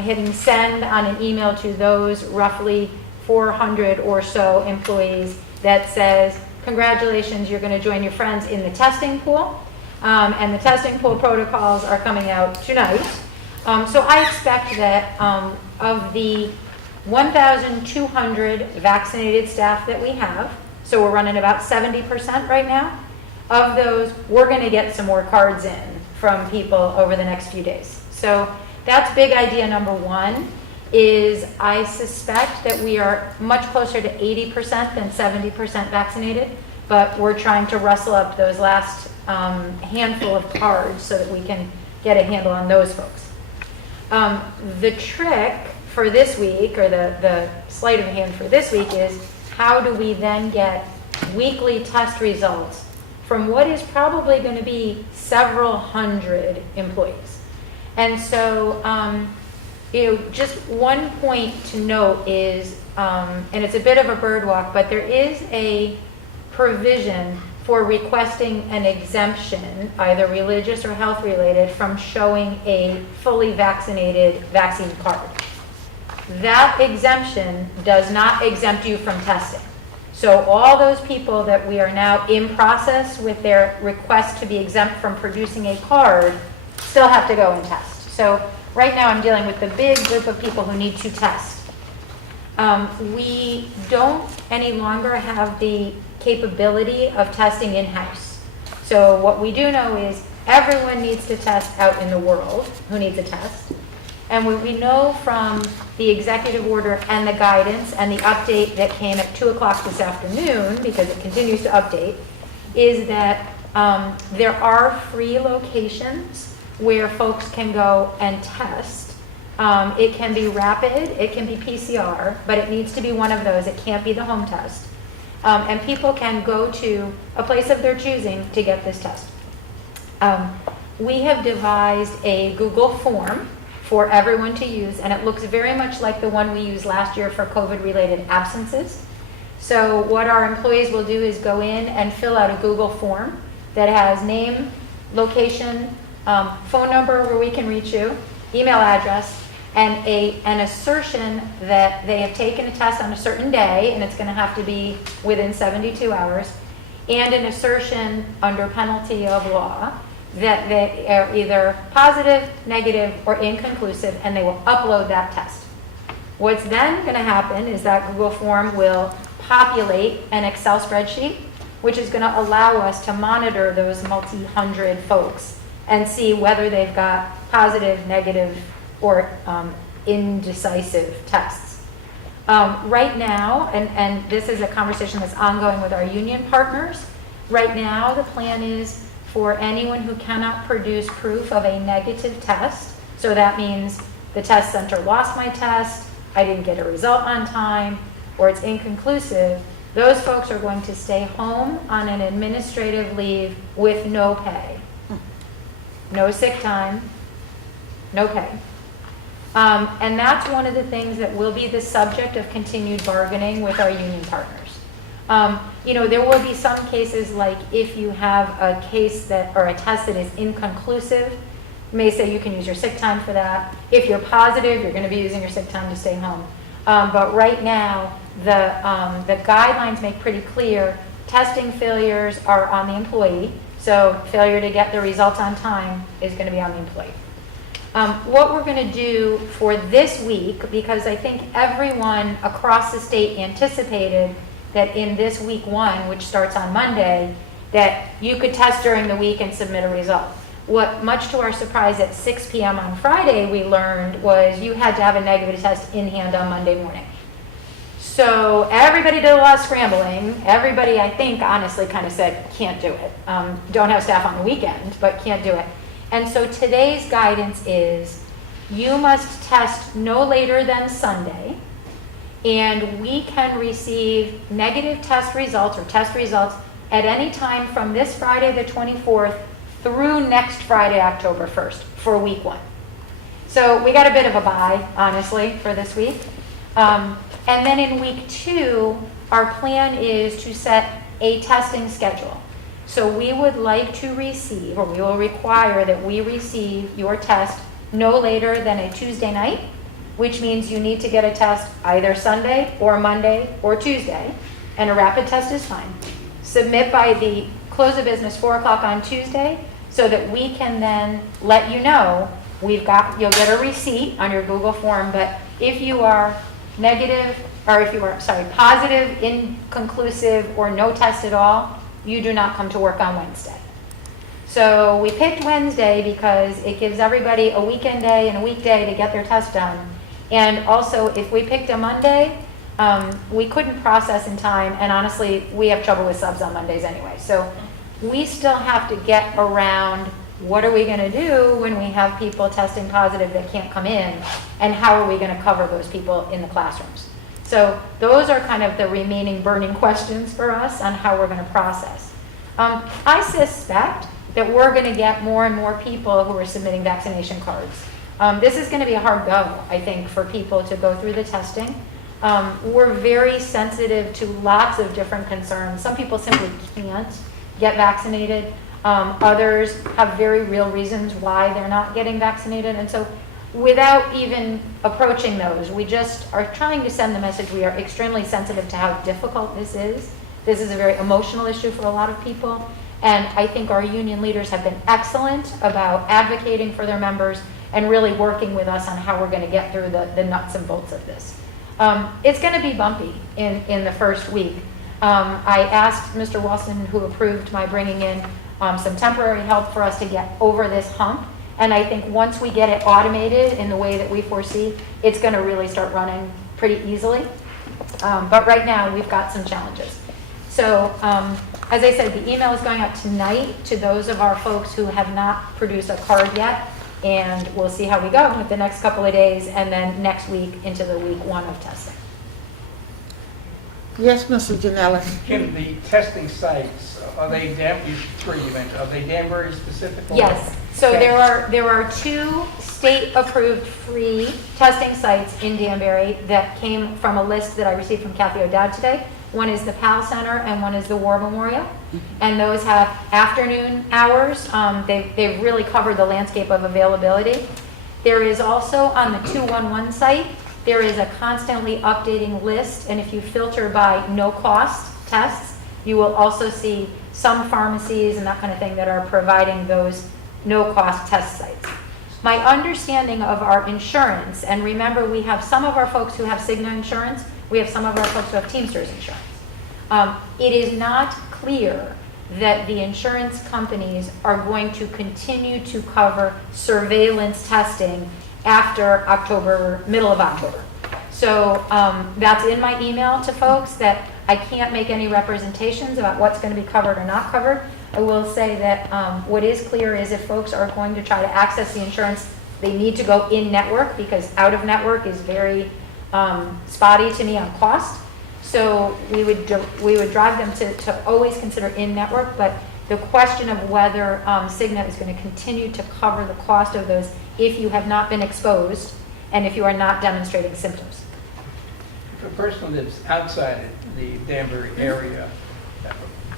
hitting send on an email to those roughly 400 or so employees that says, congratulations, you're going to join your friends in the testing pool. And the testing pool protocols are coming out tonight. So I expect that of the 1,200 vaccinated staff that we have, so we're running about 70% right now, of those, we're going to get some more cards in from people over the next few days. So that's big idea number one, is I suspect that we are much closer to 80% than 70% vaccinated, but we're trying to rustle up those last handful of cards so that we can get a handle on those folks. The trick for this week, or the sleight of hand for this week, is how do we then get weekly test results from what is probably going to be several hundred employees. And so, just one point to note is, and it's a bit of a bird walk, but there is a provision for requesting an exemption, either religious or health related, from showing a fully vaccinated vaccine card. That exemption does not exempt you from testing. So all those people that we are now in process with their request to be exempt from producing a card still have to go and test. So right now I'm dealing with the big group of people who need to test. We don't any longer have the capability of testing in-house. So what we do know is everyone needs to test out in the world who needs a test. And what we know from the executive order and the guidance and the update that came at 2 o'clock this afternoon, because it continues to update, is that there are free locations where folks can go and test. It can be rapid, it can be PCR, but it needs to be one of those. It can't be the home test. And people can go to a place of their choosing to get this test. We have devised a Google form for everyone to use, and it looks very much like the one we used last year for COVID-related absences. So what our employees will do is go in and fill out a Google form that has name, location, phone number where we can reach you, email address, and an assertion that they have taken a test on a certain day, and it's going to have to be within 72 hours, and an assertion under penalty of law that they are either positive, negative, or inconclusive, and they will upload that test. What's then going to happen is that Google form will populate an Excel spreadsheet, which is going to allow us to monitor those multi-hundred folks and see whether they've got positive, negative, or indecisive tests. Right now, and this is a conversation that's ongoing with our union partners, right now the plan is for anyone who cannot produce proof of a negative test, so that means the test center lost my test, I didn't get a result on time, or it's inconclusive, those folks are going to stay home on an administrative leave with no pay. No sick time, no pay. And that's one of the things that will be the subject of continued bargaining with our union partners. There will be some cases, like if you have a case that, or a test that is inconclusive, you may say you can use your sick time for that. If you're positive, you're going to be using your sick time to stay home. But right now, the guidelines make pretty clear testing failures are on the employee, so failure to get the results on time is going to be on the employee. What we're going to do for this week, because I think everyone across the state anticipated that in this week 1, which starts on Monday, that you could test during the week and submit a result. What, much to our surprise, at 6 p.m. on Friday we learned was you had to have a negative test in hand on Monday morning. So everybody did a lot of scrambling. Everybody, I think, honestly kind of said, can't do it. Don't have staff on the weekend, but can't do it. And so today's guidance is you must test no later than Sunday, and we can receive negative test results or test results at any time from this Friday the 24th through next Friday, October 1st, for week 1. So we got a bit of a bye, honestly, for this week. And then in week 2, our plan is to set a testing schedule. So we would like to receive, or we will require that we receive your test no later than a Tuesday night, which means you need to get a test either Sunday or Monday or Tuesday. and a rapid test is fine. Submit by the close of business 4 o'clock on Tuesday, so that we can then let you know, you'll get a receipt on your Google form, but if you are negative, or if you are, positive, inconclusive, or no test at all, you do not come to work on Wednesday. So we picked Wednesday because it gives everybody a weekend day and a weekday to get their test done. And also, if we picked a Monday, we couldn't process in time, and honestly, we have trouble with subs on Mondays anyway. So we still have to get around, what are we going to do when we have people testing positive that can't come in, and how are we going to cover those people in the classrooms? So those are kind of the remaining burning questions for us on how we're going to process. I suspect that we're going to get more and more people who are submitting vaccination cards. This is going to be a hard go, I think, for people to go through the testing. We're very sensitive to lots of different concerns. Some people simply can't get vaccinated. Others have very real reasons why they're not getting vaccinated. And so without even approaching those, we just are trying to send the message we are extremely sensitive to how difficult this is. This is a very emotional issue for a lot of people. And I think our union leaders have been excellent about advocating for their members and really working with us on how we're going to get through the nuts and bolts of this. It's going to be bumpy in the first week. I asked Mr. Wilson, who approved my bringing in some temporary help for us to get over this hump. And I think once we get it automated in the way that we foresee, it's going to really start running pretty easily. But right now, we've got some challenges. So as I said, the email is going out tonight to those of our folks who have not produced a card yet. And we'll see how we go with the next couple of days, and then next week into the week 1 of testing. Yes, Mr. Janela. Kim, the testing sites, are they Danbury specific? Yes. So Okay. there are 2 state-approved free testing sites in Danbury that came from a list that I received from Kathy O'Dowd today. One is the PAL Center and one is the War Memorial. And those have afternoon hours. They've really covered the landscape of availability. There is also on the 211 site, there is a constantly updating list. And if you filter by no cost tests, you will also see some pharmacies and that kind of thing that are providing those no cost test sites. My understanding of our insurance, and remember we have some of our folks who have Cigna insurance, we have some of our folks who have Teamsters insurance. It is not clear that the insurance companies are going to continue to cover surveillance testing after October, middle of October. So that's in my email to folks, that I can't make any representations about what's going to be covered or not covered. I will say that what is clear is if folks are going to try to access the insurance, they need to go in network, because out of network is very spotty to me on cost. So we would drive them to always consider in network, but the question of whether Cigna is going to continue to cover the cost of those if you have not been exposed and if you are not demonstrating symptoms. If a person lives outside the Danbury area,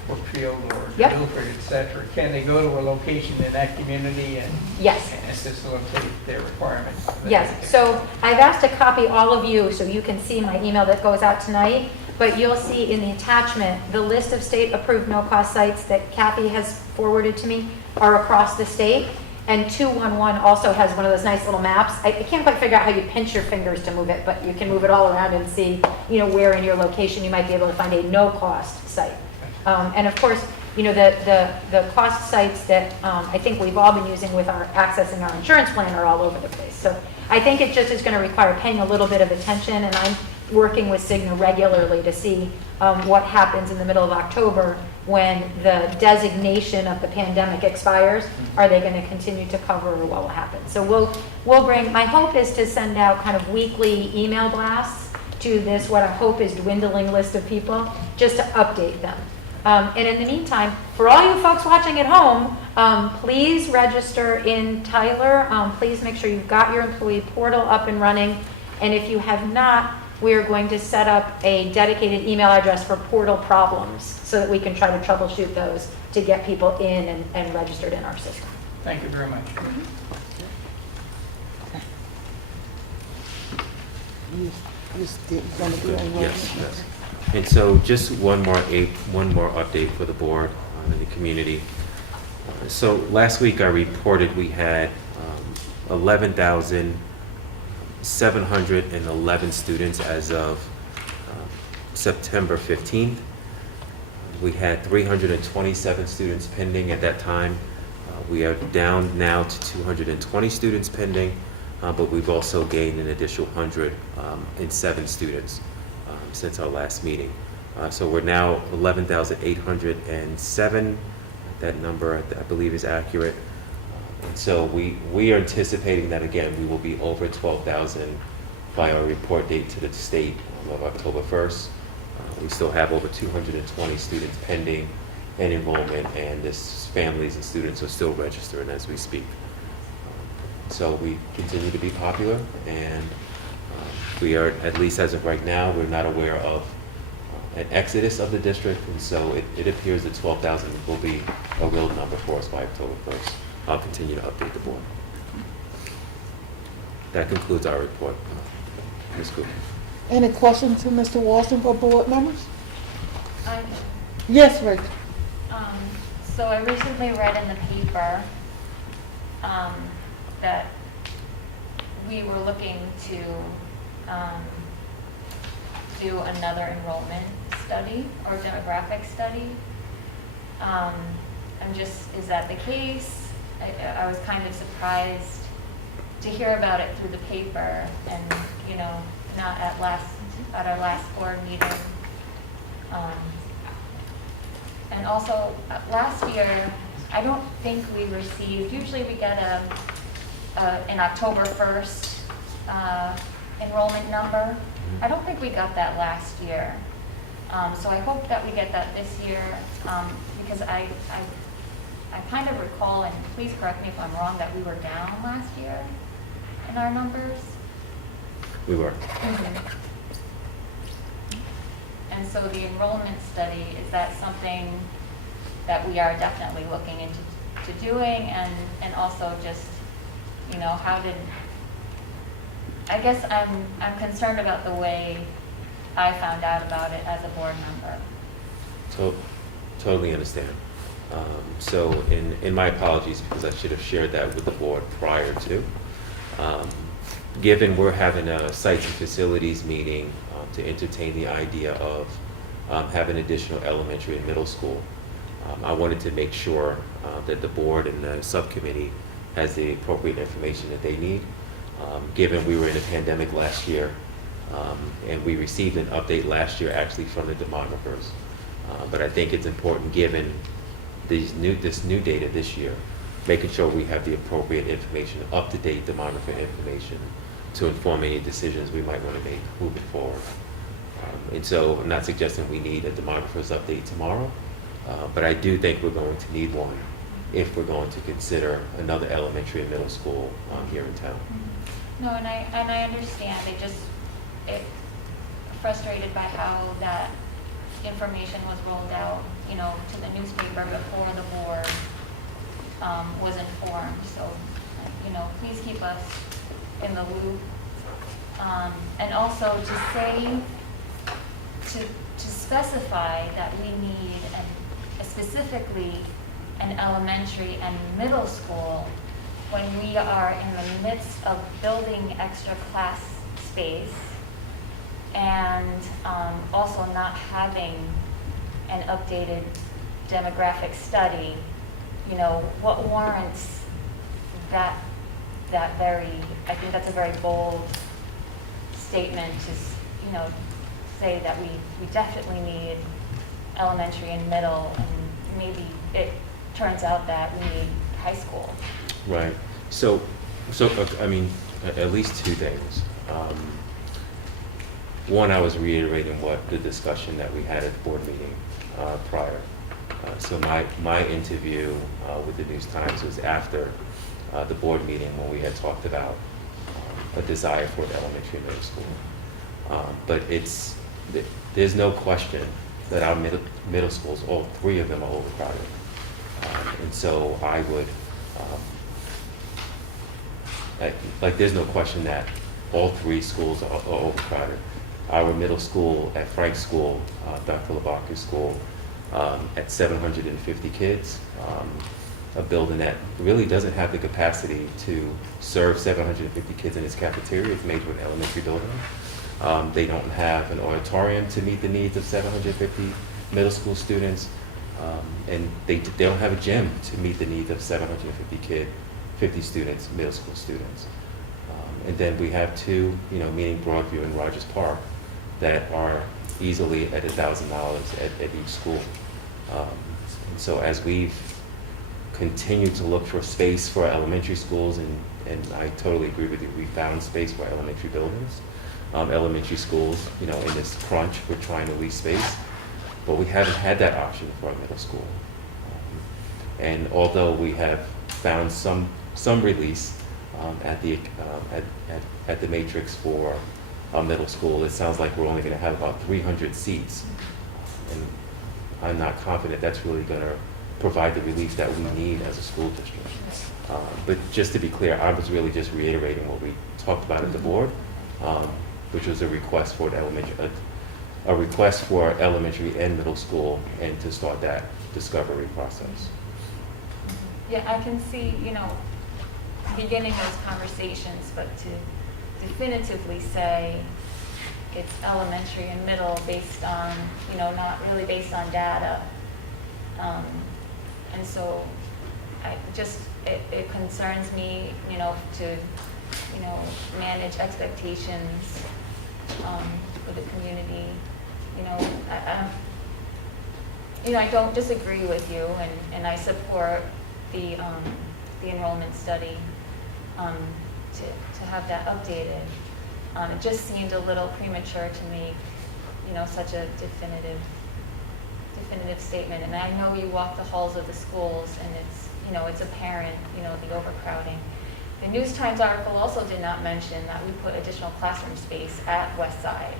Brookfield or Yep. Milford, et cetera, can they go to a location in that community and Yes. facilitate their requirements? Yes, so I've asked to copy all of you so you can see my email that goes out tonight, but you'll see in the attachment, the list of state-approved no-cost sites that Kathy has forwarded to me are across the state, and 211 also has one of those nice little maps. I can't quite figure out how you pinch your fingers to move it, but you can move it all around and see, where in your location you might be able to find a no-cost site. And of course, the cost sites that I think we've all been using with our accessing our insurance plan are all over the place. So I think it just is going to require paying a little bit of attention, and I'm working with Cigna regularly to see what happens in the middle of October when the designation of the pandemic expires. Are they going to continue to cover, or what will happen? So we'll bring, my hope is to send out kind of weekly email blasts to this, what I hope is dwindling list of people, just to update them. And in the meantime, for all you folks watching at home, please register in Tyler. Please make sure you've got your employee portal up and running. And if you have not, we are going to set up a dedicated email address for portal problems so that we can try to troubleshoot those to get people in and registered in our system. Thank you very much. You still gonna be on roll? Yes. And so just one more update for the board and the community. So last week I reported we had 11,711 students as of September 15th. We had 327 students pending at that time. We are down now to 220 students pending, but we've also gained an additional 107 students since our last meeting. So we're now 11,807. That number, I believe, is accurate. And so we are anticipating that, again, we will be over 12,000 by our report date to the state of October 1st. We still have over 220 students pending in enrollment, and this families and students are still registering as we speak. So we continue to be popular, and we are, at least as of right now, we're not aware of an exodus of the district, and so it appears that 12,000 will be a real number for us by October 1st. I'll continue to update the board. That concludes our report. Ms. Cooper. Any questions to Mr. Walton for board members? I Yes, Rachel. So I recently read in the paper that we were looking to do another enrollment study or demographic study. Is that the case? I was kind of surprised to hear about it through the paper and, not at our last board meeting. And also, last year, I don't think we received, usually we get an October 1st enrollment number. I don't think we got that last year. So I hope that we get that this year, because I kind of recall, and please correct me if I'm wrong, that we were down last year in our numbers. We were. And so the enrollment study, is that something that we are definitely looking into doing? And also just, I guess I'm concerned about the way I found out about it as a board member. Totally understand. So in my apologies, because I should have shared that with the board prior to. Given we're having a sites and facilities meeting to entertain the idea of having additional elementary and middle school, I wanted to make sure that the board and the subcommittee has the appropriate information that they need. Given we were in a pandemic last year, and we received an update last year actually from the demographers. But I think it's important, given this new data this year, making sure we have the appropriate information, up-to-date demographer information to inform any decisions we might want to make moving forward. And so I'm not suggesting we need a demographer's update tomorrow, but I do think we're going to need one if we're going to consider another elementary and middle school here in town. No, and I understand. It frustrated by how that information was rolled out, to the newspaper before the board was informed. So, please keep us in the loop. And also to specify that we need specifically an elementary and middle school when we are in the midst of building extra class space and also not having an updated demographic study. What warrants that very, I think that's a very bold statement to, say that we definitely need elementary and middle, and maybe it turns out that we need high school. Right. So at least two things. One, I was reiterating what the discussion that we had at the board meeting prior. So my interview with the News Times was after the board meeting when we had talked about a desire for the elementary and middle school. But there's no question that our middle schools, all three of them, are overcrowded. And so I would, there's no question that all three schools are overcrowded. our middle school at Frank School, Dr. Labarker's school, at 750 kids. A building that really doesn't have the capacity to serve 750 kids in its cafeteria. It's made for an elementary building. They don't have an auditorium to meet the needs of 750 middle school students. And they don't have a gym to meet the needs of 50 students, middle school students. And then we have two, meaning Broadview and Rogers Park, that are easily at $1,000 at each school. And so as we've continued to look for space for elementary schools, and I totally agree with you, we found space for elementary buildings, elementary schools, in this crunch, we're trying to lease space, but we haven't had that option for a middle school. And although we have found some release at the matrix for middle school, it sounds like we're only going to have about 300 seats, and I'm not confident that's really going to provide the relief that we need as a school district. But just to be clear, I was really just reiterating what we talked about at the board, which was a request for elementary and middle school, and to start that discovery process. Yeah, I can see, beginning those conversations, but to definitively say it's elementary and middle based on, not really based on data. And so it concerns me, to, manage expectations with the community. I don't disagree with you, and I support the enrollment study to have that updated. It just seemed a little premature to make, such a definitive statement. And I know you walk the halls of the schools, and it's apparent, the overcrowding. The News Times article also did not mention that we put additional classroom space at West Side.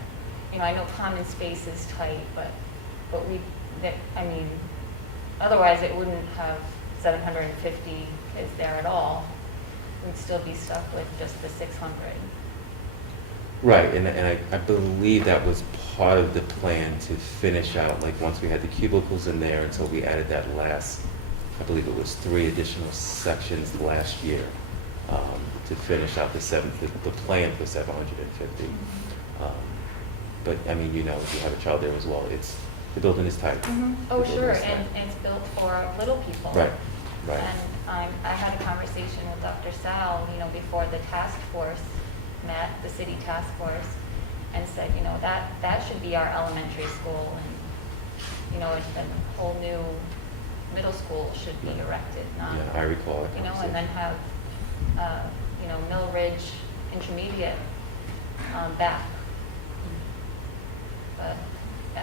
I know common space is tight, but otherwise it wouldn't have 750 kids there at all. We'd still be stuck with just the 600. Right, and I believe that was part of the plan to finish out, like once we had the cubicles in there, until we added that last, I believe it was 3 additional sections last year, to finish out the plan for 750. But if you have a child there as well, the building is tight. Mm-hmm. Oh, sure, and it's built for little people. Right. And I had a conversation with Dr. Sal, before the task force met, the city task force, and said, that should be our elementary school, and, a whole new middle school should be erected, not, Yeah, I recall it. and then have, Mill Ridge Intermediate back. But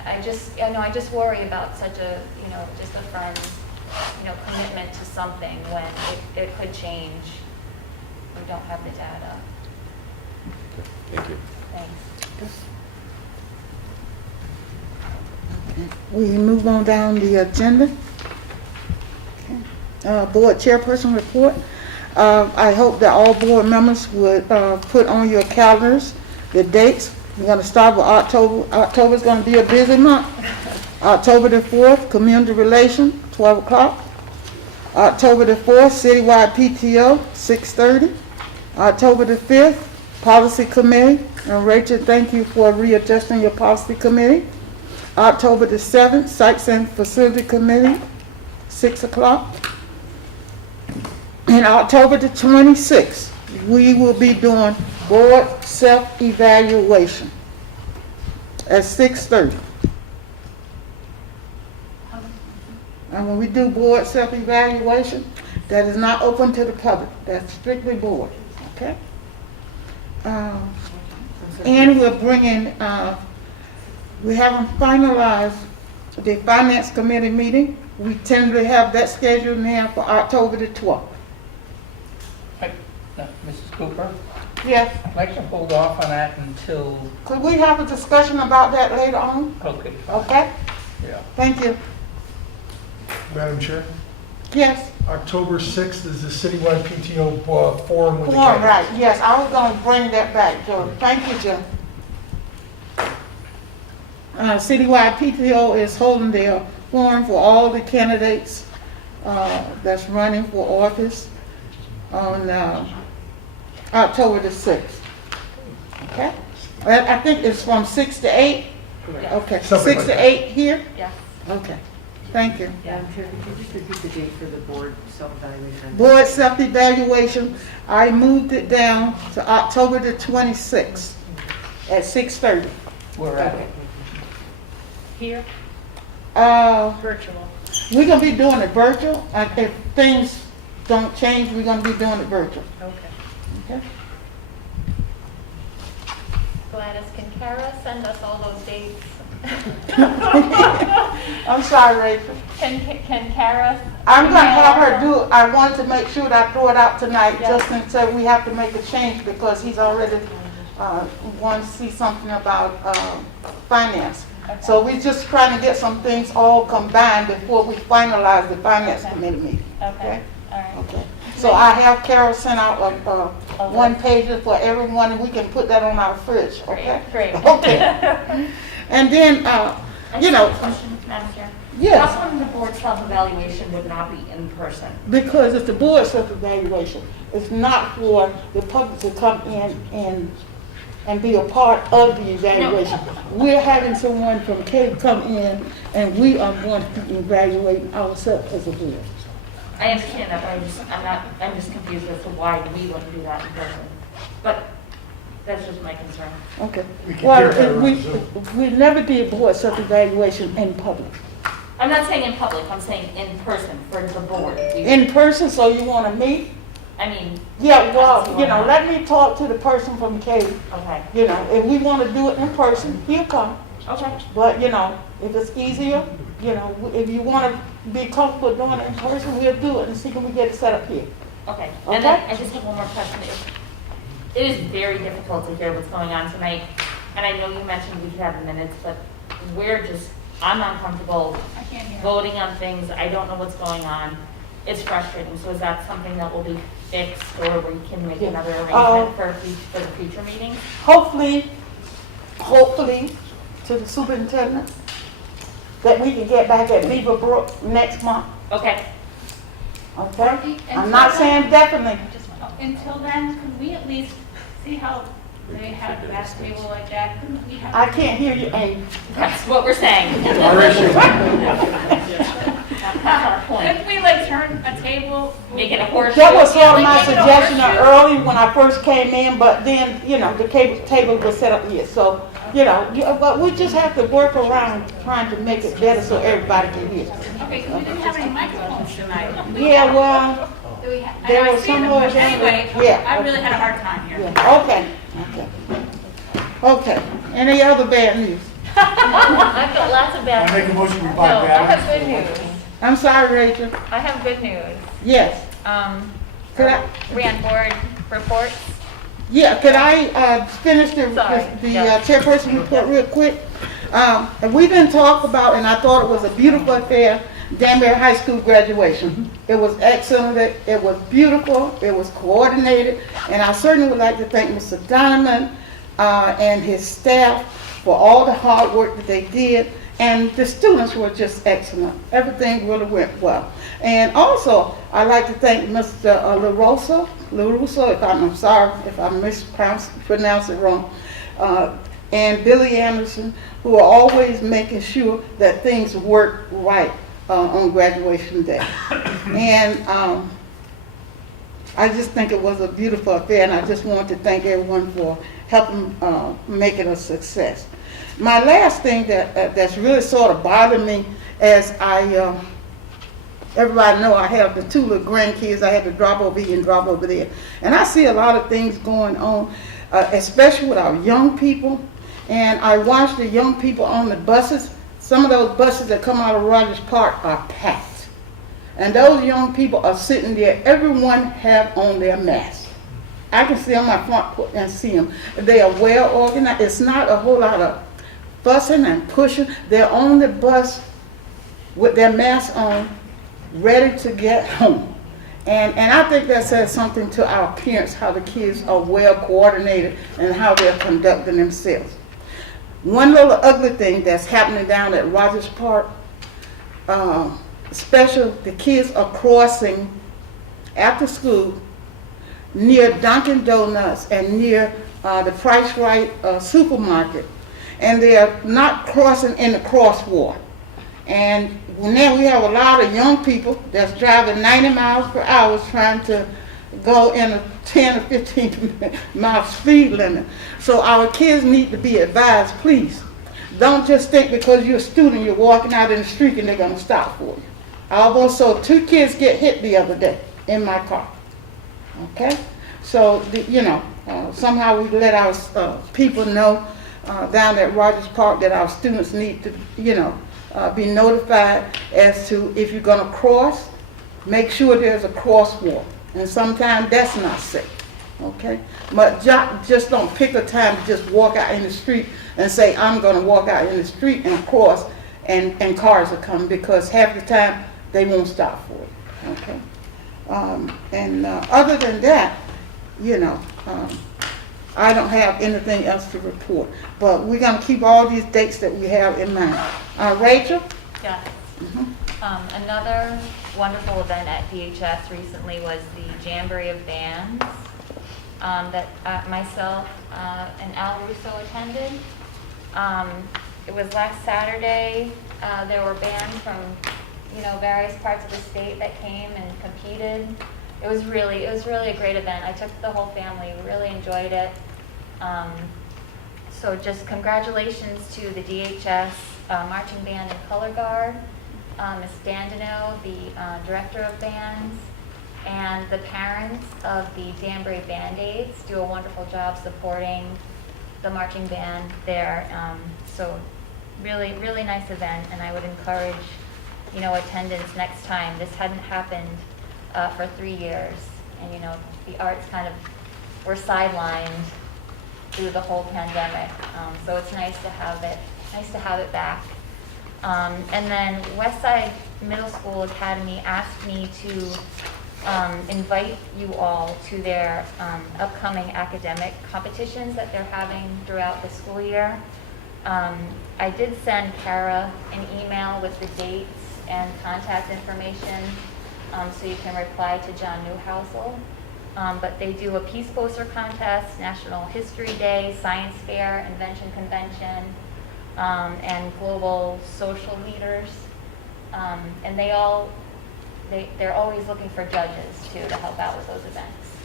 I just worry about such a, just a firm, commitment to something when it could change. We don't have the data. Thank you. Thanks. We move on down the agenda. Board chairperson report. I hope that all board members would put on your calendars the dates. We're going to start with October. October is going to be a busy month. October the 4th, Community Relations, 12 o'clock. October the 4th, Citywide PTO, 6:30. October the 5th, Policy Committee. And Rachel, thank you for readjusting your Policy Committee. October the 7th, Sites and Facility Committee, 6 o'clock. And October the 26th, we will be doing board self-evaluation at 6:30. And when we do board self-evaluation, that is not open to the public. That's strictly board, okay? And we're bringing, we haven't finalized the Finance Committee meeting. We tentatively have that scheduled now for October the 12th. Mrs. Cooper, Yes. I'd like to hold off on that until, Could we have a discussion about that later on? okay, fine. Okay? Yeah. Thank you. Madam Chair, Yes. October 6th is the citywide PTO forum with the All county. right, yes, I was gonna bring that back, Joe. Thank you, Jim. Citywide PTO is holding their forum for all the candidates that's running for office on October the 6th. Okay? I think it's from 6 to 8? Okay, Something 6 like to that. 8 here? Yes. Okay, thank you. Madam Chair, could you just repeat the date for the board self-evaluation? Board self-evaluation, I moved it down to October the 26th at 6:30. We're at it. Here, virtual. We're gonna be doing it virtual. If things don't change, we're gonna be doing it virtual. Okay. Okay? Gladys, can Kara send us all those dates? I'm sorry, Rachel. Can Kara? I'm gonna have her email- do it. I wanted to make sure that I throw it out tonight, Yeah. just until we have to make a change, because he's already, wants to see something about, finance. So we're just trying to get some things all combined before we finalize the finance committee meeting. Okay, all right. Okay. So I have Carol send out a one pager for everyone, and we can put that on our fridge, okay? Great. Okay. And then, you know, Question, Madam Chair. yes. How come the board self-evaluation would not be in person? Because it's the board self-evaluation. It's not for the public to come in and be a part of the evaluation. We're having someone from CAVE come in, and we are going to be evaluating ourselves as a board. I understand that, but I'm just confused as to why we wouldn't do that in person. But that's just my concern. Okay. We can Well, hear better on Zoom. we never did board self-evaluation in public. I'm not saying in public, I'm saying in person for the board. In person, so you want to meet? I mean, Yeah, well, you know, let me talk to the person from CAVE. okay, You know, if we want to do it in person, he'll come. okay. But, you know, if it's easier, you know, if you want to be comfortable doing it in person, we'll do it and see if we get it set up here. Okay, Okay. and then I just have one more question. It is very difficult to hear what's going on tonight, and I know you mentioned we could have the minutes, but I'm uncomfortable voting on things, I don't know what's going on. It's frustrating, so is that something that will be fixed, or we can make another arrangement for the future meetings? Hopefully, to the superintendent, that we can get back at Beaver Brook next month, Okay, okay? I'm not saying definitely. Until then, could we at least see how they have a back table like that? Couldn't we have? I can't hear you, Amy. that's what we're saying. That's our point. Couldn't we like turn a table? Make it a horseshoe. That was sort of my Make it a suggestion horseshoe. early when I first came in, but then, you know, the table was set up here, so, you know, but we just have to work around trying to make it better so everybody can hear. Okay, because we didn't have any microphones tonight. Yeah, well, There there I was see them, some more. but anyway, Yeah. I really had a hard time here. Yeah, okay, okay. Any other bad news? I've got lots of bad I make a news. motion we No, buy I have batteries. good news. I'm sorry, Rachel. I have good news. Yes. Could I, Are we on board reports? yeah, could I finish the Sorry, the yeah. chairperson report real quick? And we didn't talk about, and I thought it was a beautiful affair, Danbury High School graduation. It was excellent, it was beautiful, it was coordinated, and I certainly would like to thank Mr. Donovan and his staff for all the hard work that they did, and the students were just excellent. Everything really went well. And also, I'd like to thank Mr. LaRusso, I'm sorry if I mispronounced it wrong, and Billy Anderson, who are always making sure that things work right on graduation day. And I just think it was a beautiful affair, and I just want to thank everyone for helping make it a success. My last thing that's really sort of bothered me, as everybody know I have the two little grandkids, I had to drop over here and drop over there. And I see a lot of things going on, especially with our young people. And I watch the young people on the buses. Some of those buses that come out of Rogers Park are packed. And those young people are sitting there, everyone have on their masks. I can see on my front porch and see them. They are well organized. It's not a whole lot of fussing and pushing. They're on the bus with their masks on, ready to get home. And I think that says something to our parents, how the kids are well coordinated and how they're conducting themselves. one little ugly thing that's happening down at Rogers Park, special, the kids are crossing after school near Dunkin' Donuts and near the Price Right supermarket. And they are not crossing in the crosswalk. And now we have a lot of young people that's driving 90 miles per hour trying to go in a 10 or 15 mile speed limit. So our kids need to be advised, please. Don't just think because you're a student, you're walking out in the street and they're going to stop for you. I almost saw 2 kids get hit the other day in my car. Okay? So, somehow we let our people know down at Rogers Park that our students need to, be notified as to if you're going to cross, make sure there's a crosswalk. And sometimes that's not safe. Okay? But just don't pick a time to just walk out in the street and say, I'm going to walk out in the street and cross, and cars will come, because half the time they won't stop for it. Okay? Other than that, I don't have anything else to report. But we're going to keep all these dates that we have in mind. Rachel? Yes. Another wonderful event at DHS recently was the Jamboree of Bands that myself and Al Russo attended. It was last Saturday. There were bands from various parts of the state that came and competed. It was really a great event. I took the whole family. We really enjoyed it. So just congratulations to the DHS Marching Band and Color Guard, Ms. Dandino, the Director of Bands, and the parents of the Danbury Band-Aids do a wonderful job supporting the marching band there. So really, really nice event, and I would encourage attendance next time. This hadn't happened for 3 years, and the arts kind of were sidelined through the whole pandemic. So it's nice to have it back. And then Westside Middle School Academy asked me to invite you all to their upcoming academic competitions that they're having throughout the school year. I did send Kara an email with the dates and contact information, so you can reply to John Newhousel. But they do a Peace Poster Contest, National History Day, Science Fair, Invention Convention, and Global Social Leaders. And they're always looking for judges, too, to help out with those events.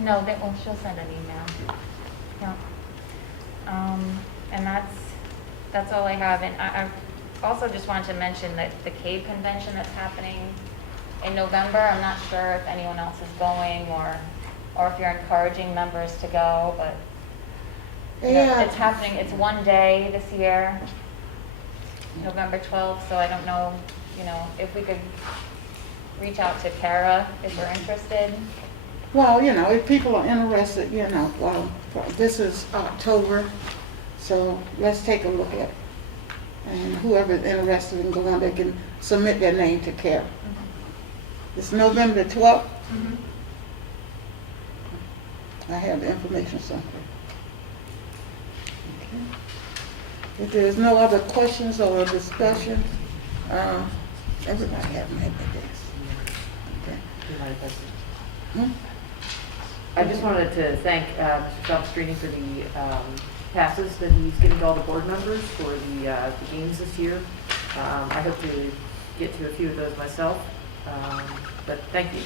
No, she'll send an email. Yeah. And that's all I have. And I also just wanted to mention that the CAVE convention that's happening in November, I'm not sure if anyone else is going or if you're encouraging members to go, but it's happening. It's one day this year, November 12th, so I don't know, if we could reach out to Kara if we're interested. Well, if people are interested, this is October, so let's take a look at it. And whoever is interested in going, they can submit their name to Kara. It's November the 12th. I have the information somewhere. Okay. If there's no other questions or discussion, everybody have them at their desk. Okay. I just wanted to thank Mr. Salvestrini for the passes that he's giving to all the board members for the games this year. I hope to get to a few of those myself, but thank you.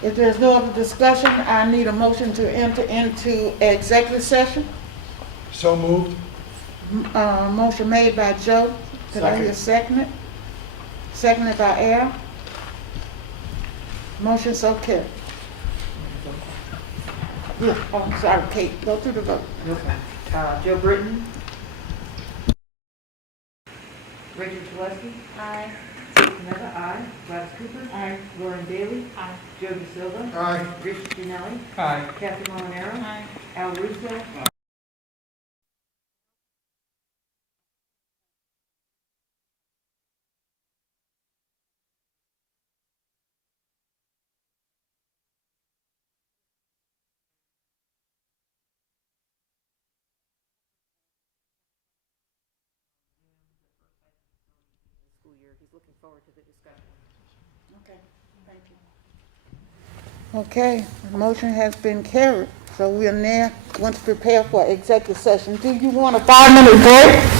If there's no other discussion, I need a motion to enter into executive session. So moved. Motion made by Joe. Could I hear seconded? Seconded by Al. Motion so carried. Yeah, oh, sorry, Kate, go through the vote. Okay. Joe Britton. Rachel Gillespie. Aye. Samantha, aye. Gladys Cooper. Aye. Lauren Bailey. Aye. Joe De Silva. Aye. Richard Janelli. Aye. Kathy Molinaro. Aye. Al Russo. he's looking forward to the discussion. Okay, thank you. Okay, the motion has been carried, so we are now going to prepare for executive session. Do you want a 5-minute break?